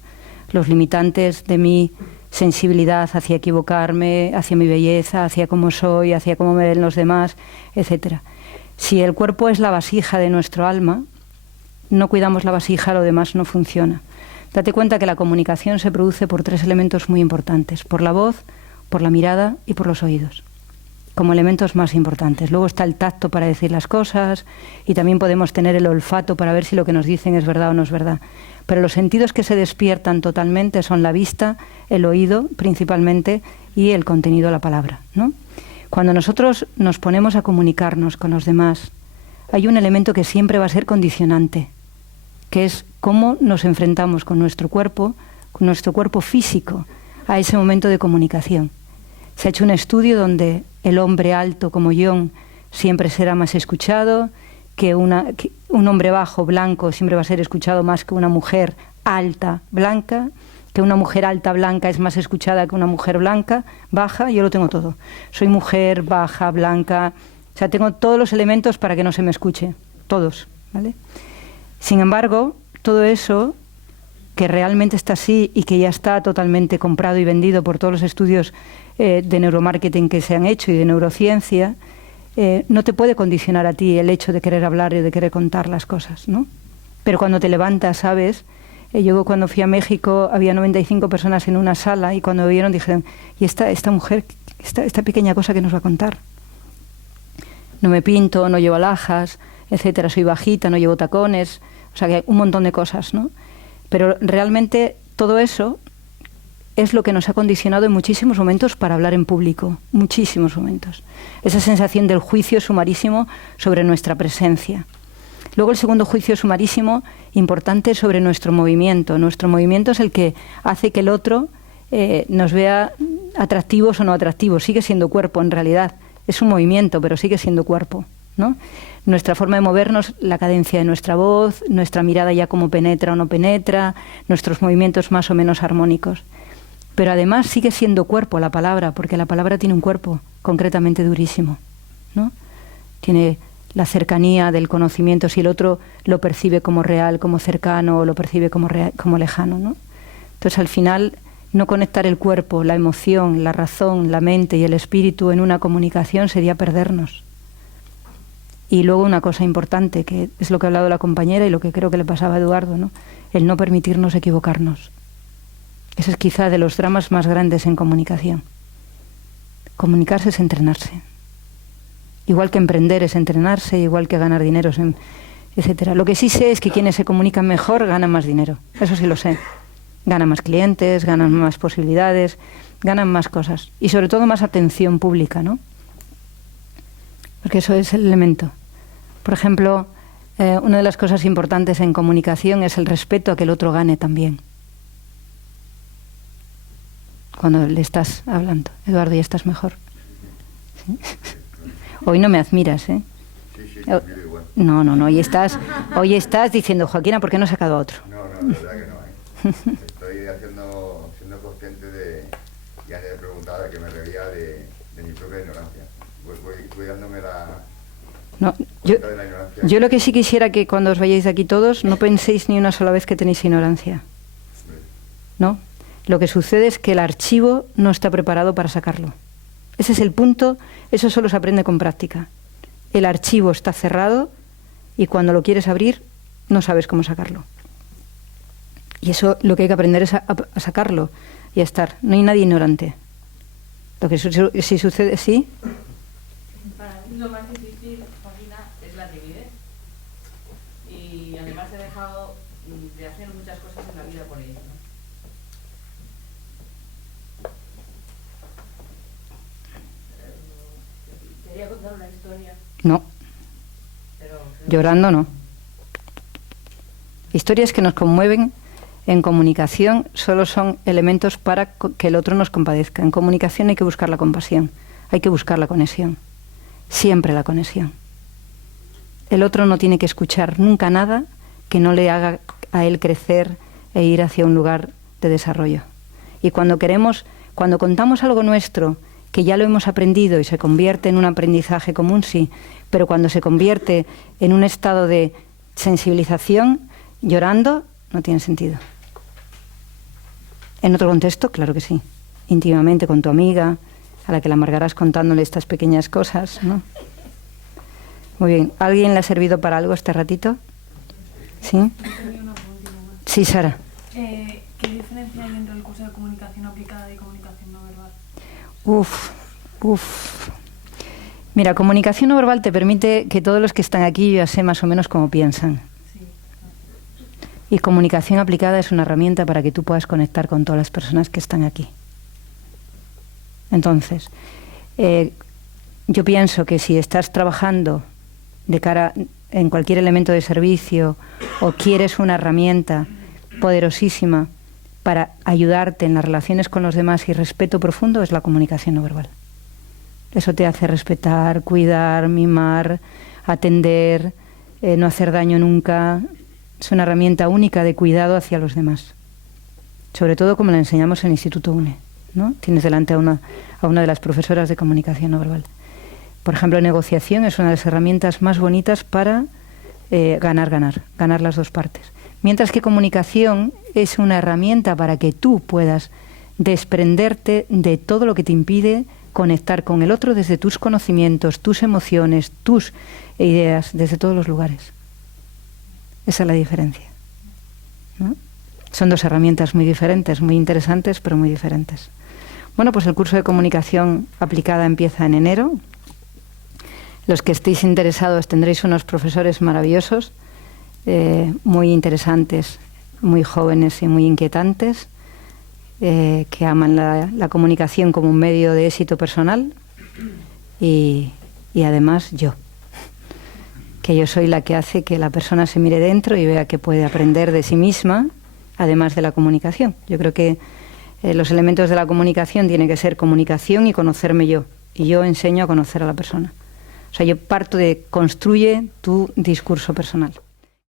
Los limitantes de mi sensibilidad hacia equivocarme, hacia mi belleza, hacia cómo soy, hacia cómo me ven los demás, etcétera. Si el cuerpo es la vasija de nuestro alma, no cuidamos la vasija, lo demás no funciona. Date cuenta que la comunicación se produce por 3 elementos muy importantes: por la voz, por la mirada y por los oídos, como elementos más importantes. Luego está el tacto para decir las cosas y también podemos tener el olfato para ver si lo que nos dicen es verdad o no es verdad. Pero los sentidos que se despiertan totalmente son la vista, el oído principalmente y el contenido de la palabra, ¿no? Cuando nosotros nos ponemos a comunicarnos con los demás, hay un elemento que siempre va a ser condicionante, que es cómo nos enfrentamos con nuestro cuerpo físico, a ese momento de comunicación. Se ha hecho un estudio donde el hombre alto como John siempre será más escuchado, que un hombre bajo, blanco, siempre va a ser escuchado más que una mujer alta, blanca, que una mujer alta, blanca es más escuchada que una mujer blanca, baja. Yo lo tengo todo. Soy mujer, baja, blanca, o sea, tengo todos los elementos para que no se me escuche, todos, ¿vale? Sin embargo, todo eso que realmente está así y que ya está totalmente comprado y vendido por todos los estudios de neuromarketing que se han hecho y de neurociencia, no te puede condicionar a ti el hecho de querer hablar y de querer contar las cosas, ¿no? Pero cuando te levantas, ¿sabes? Yo cuando fui a México había 95 personas en una sala y cuando me vieron dijeron, ¿y esta mujer, esta pequeña cosa que nos va a contar? No me pinto, no llevo alhajas, etcétera, soy bajita, no llevo tacones, o sea que un montón de cosas, ¿no? Pero realmente todo eso es lo que nos ha condicionado en muchísimos momentos para hablar en público, muchísimos momentos. Esa sensación del juicio sumarísimo sobre nuestra presencia. Luego el segundo juicio sumarísimo importante sobre nuestro movimiento. Nuestro movimiento es el que hace que el otro nos vea atractivos o no atractivos. Sigue siendo cuerpo en realidad. Es un movimiento, pero sigue siendo cuerpo, ¿no? Nuestra forma de movernos, la cadencia de nuestra voz, nuestra mirada ya como penetra o no penetra, nuestros movimientos más o menos armónicos. Pero además sigue siendo cuerpo la palabra, porque la palabra tiene un cuerpo concretamente durísimo, ¿no? Tiene la cercanía del conocimiento, si el otro lo percibe como real, como cercano, o lo percibe como lejano, ¿no? Entonces, al final, no conectar el cuerpo, la emoción, la razón, la mente y el espíritu en una comunicación sería perdernos. Y luego una cosa importante, que es lo que ha hablado la compañera y lo que creo que le pasaba a Eduardo, ¿no? El no permitirnos equivocarnos. Ese es quizá de los dramas más grandes en comunicación. Comunicarse es entrenarse. Igual que emprender es entrenarse, igual que ganar dinero, etcétera. Lo que sí sé es que quienes se comunican mejor ganan más dinero. Eso sí lo sé. Ganan más clientes, ganan más posibilidades, ganan más cosas. Y sobre todo más atención pública, ¿no? Porque eso es el elemento. Por ejemplo, una de las cosas importantes en comunicación es el respeto a que el otro gane también. Cuando le estás hablando. Eduardo, ya estás mejor. ¿Sí? Hoy no me admiras, ¿eh? Sí, te admiro igual. No. Hoy estás diciendo, Joaquina, ¿por qué no has sacado a otro? No, la verdad que no. Estoy siendo consciente de, ya le he preguntado, que me reía de mi propia ignorancia. Voy cuidándome No, de la ignorancia. yo lo que sí quisiera que cuando os vayáis de aquí todos, no penséis ni una sola vez que tenéis ignorancia. ¿No? Lo que sucede es que el archivo no está preparado para sacarlo. Ese es el punto, eso solo se aprende con práctica. El archivo está cerrado y cuando lo quieres abrir no sabes cómo sacarlo. Y eso lo que hay que aprender es a sacarlo y a estar. No hay nadie ignorante. Lo que si sucede, ¿sí? Para mí lo más difícil, Joaquina, es la timidez. Y además he dejado de hacer muchas cosas en la vida por ello, ¿no? Quería contar una historia. No. Pero Llorando no. Historias que nos conmueven en comunicación solo son elementos para que el otro nos compadezca. En comunicación hay que buscar la compasión, hay que buscar la conexión. Siempre la conexión. El otro no tiene que escuchar nunca nada que no le haga a él crecer e ir hacia un lugar de desarrollo. Y cuando contamos algo nuestro, que ya lo hemos aprendido y se convierte en un aprendizaje común, sí, pero cuando se convierte en un estado de sensibilización, llorando, no tiene sentido. En otro contexto, claro que sí. Íntimamente con tu amiga, a la que la amargarás contándole estas pequeñas cosas, ¿no? Muy bien. ¿Alguien le ha servido para algo este ratito? ¿Sí? Sí, Sara. ¿Qué diferencia hay entre el curso de comunicación aplicada y comunicación no verbal? Mira, comunicación no verbal te permite que todos los que están aquí yo ya sé más o menos cómo piensan. Y comunicación aplicada es una herramienta para que tú puedas conectar con todas las personas que están aquí. Entonces, yo pienso que si estás trabajando de cara en cualquier elemento de servicio o quieres una herramienta poderosísima para ayudarte en las relaciones con los demás y respeto profundo, es la comunicación no verbal. Eso te hace respetar, cuidar, mimar, atender, no hacer daño nunca. Es una herramienta única de cuidado hacia los demás. Sobre todo como la enseñamos en el Instituto UNE, ¿no? Tienes delante a una de las profesoras de comunicación no verbal. Por ejemplo, negociación es una de las herramientas más bonitas para ganar las dos partes. Mientras que comunicación es una herramienta para que tú puedas desprenderte de todo lo que te impide conectar con el otro desde tus conocimientos, tus emociones, tus ideas, desde todos los lugares. Esa es la diferencia, ¿no? Son dos herramientas muy diferentes, muy interesantes, pero muy diferentes. Bueno, pues el curso de comunicación aplicada empieza en enero. Los que estéis interesados tendréis unos profesores maravillosos, muy interesantes, muy jóvenes y muy inquietantes, que aman la comunicación como un medio de éxito personal y además que yo soy la que hace que la persona se mire dentro y vea que puede aprender de sí misma, además de la comunicación. Yo creo que los elementos de la comunicación tienen que ser comunicación y conocerme yo. Y yo enseño a conocer a la persona. O sea, yo parto de construye tu discurso personal.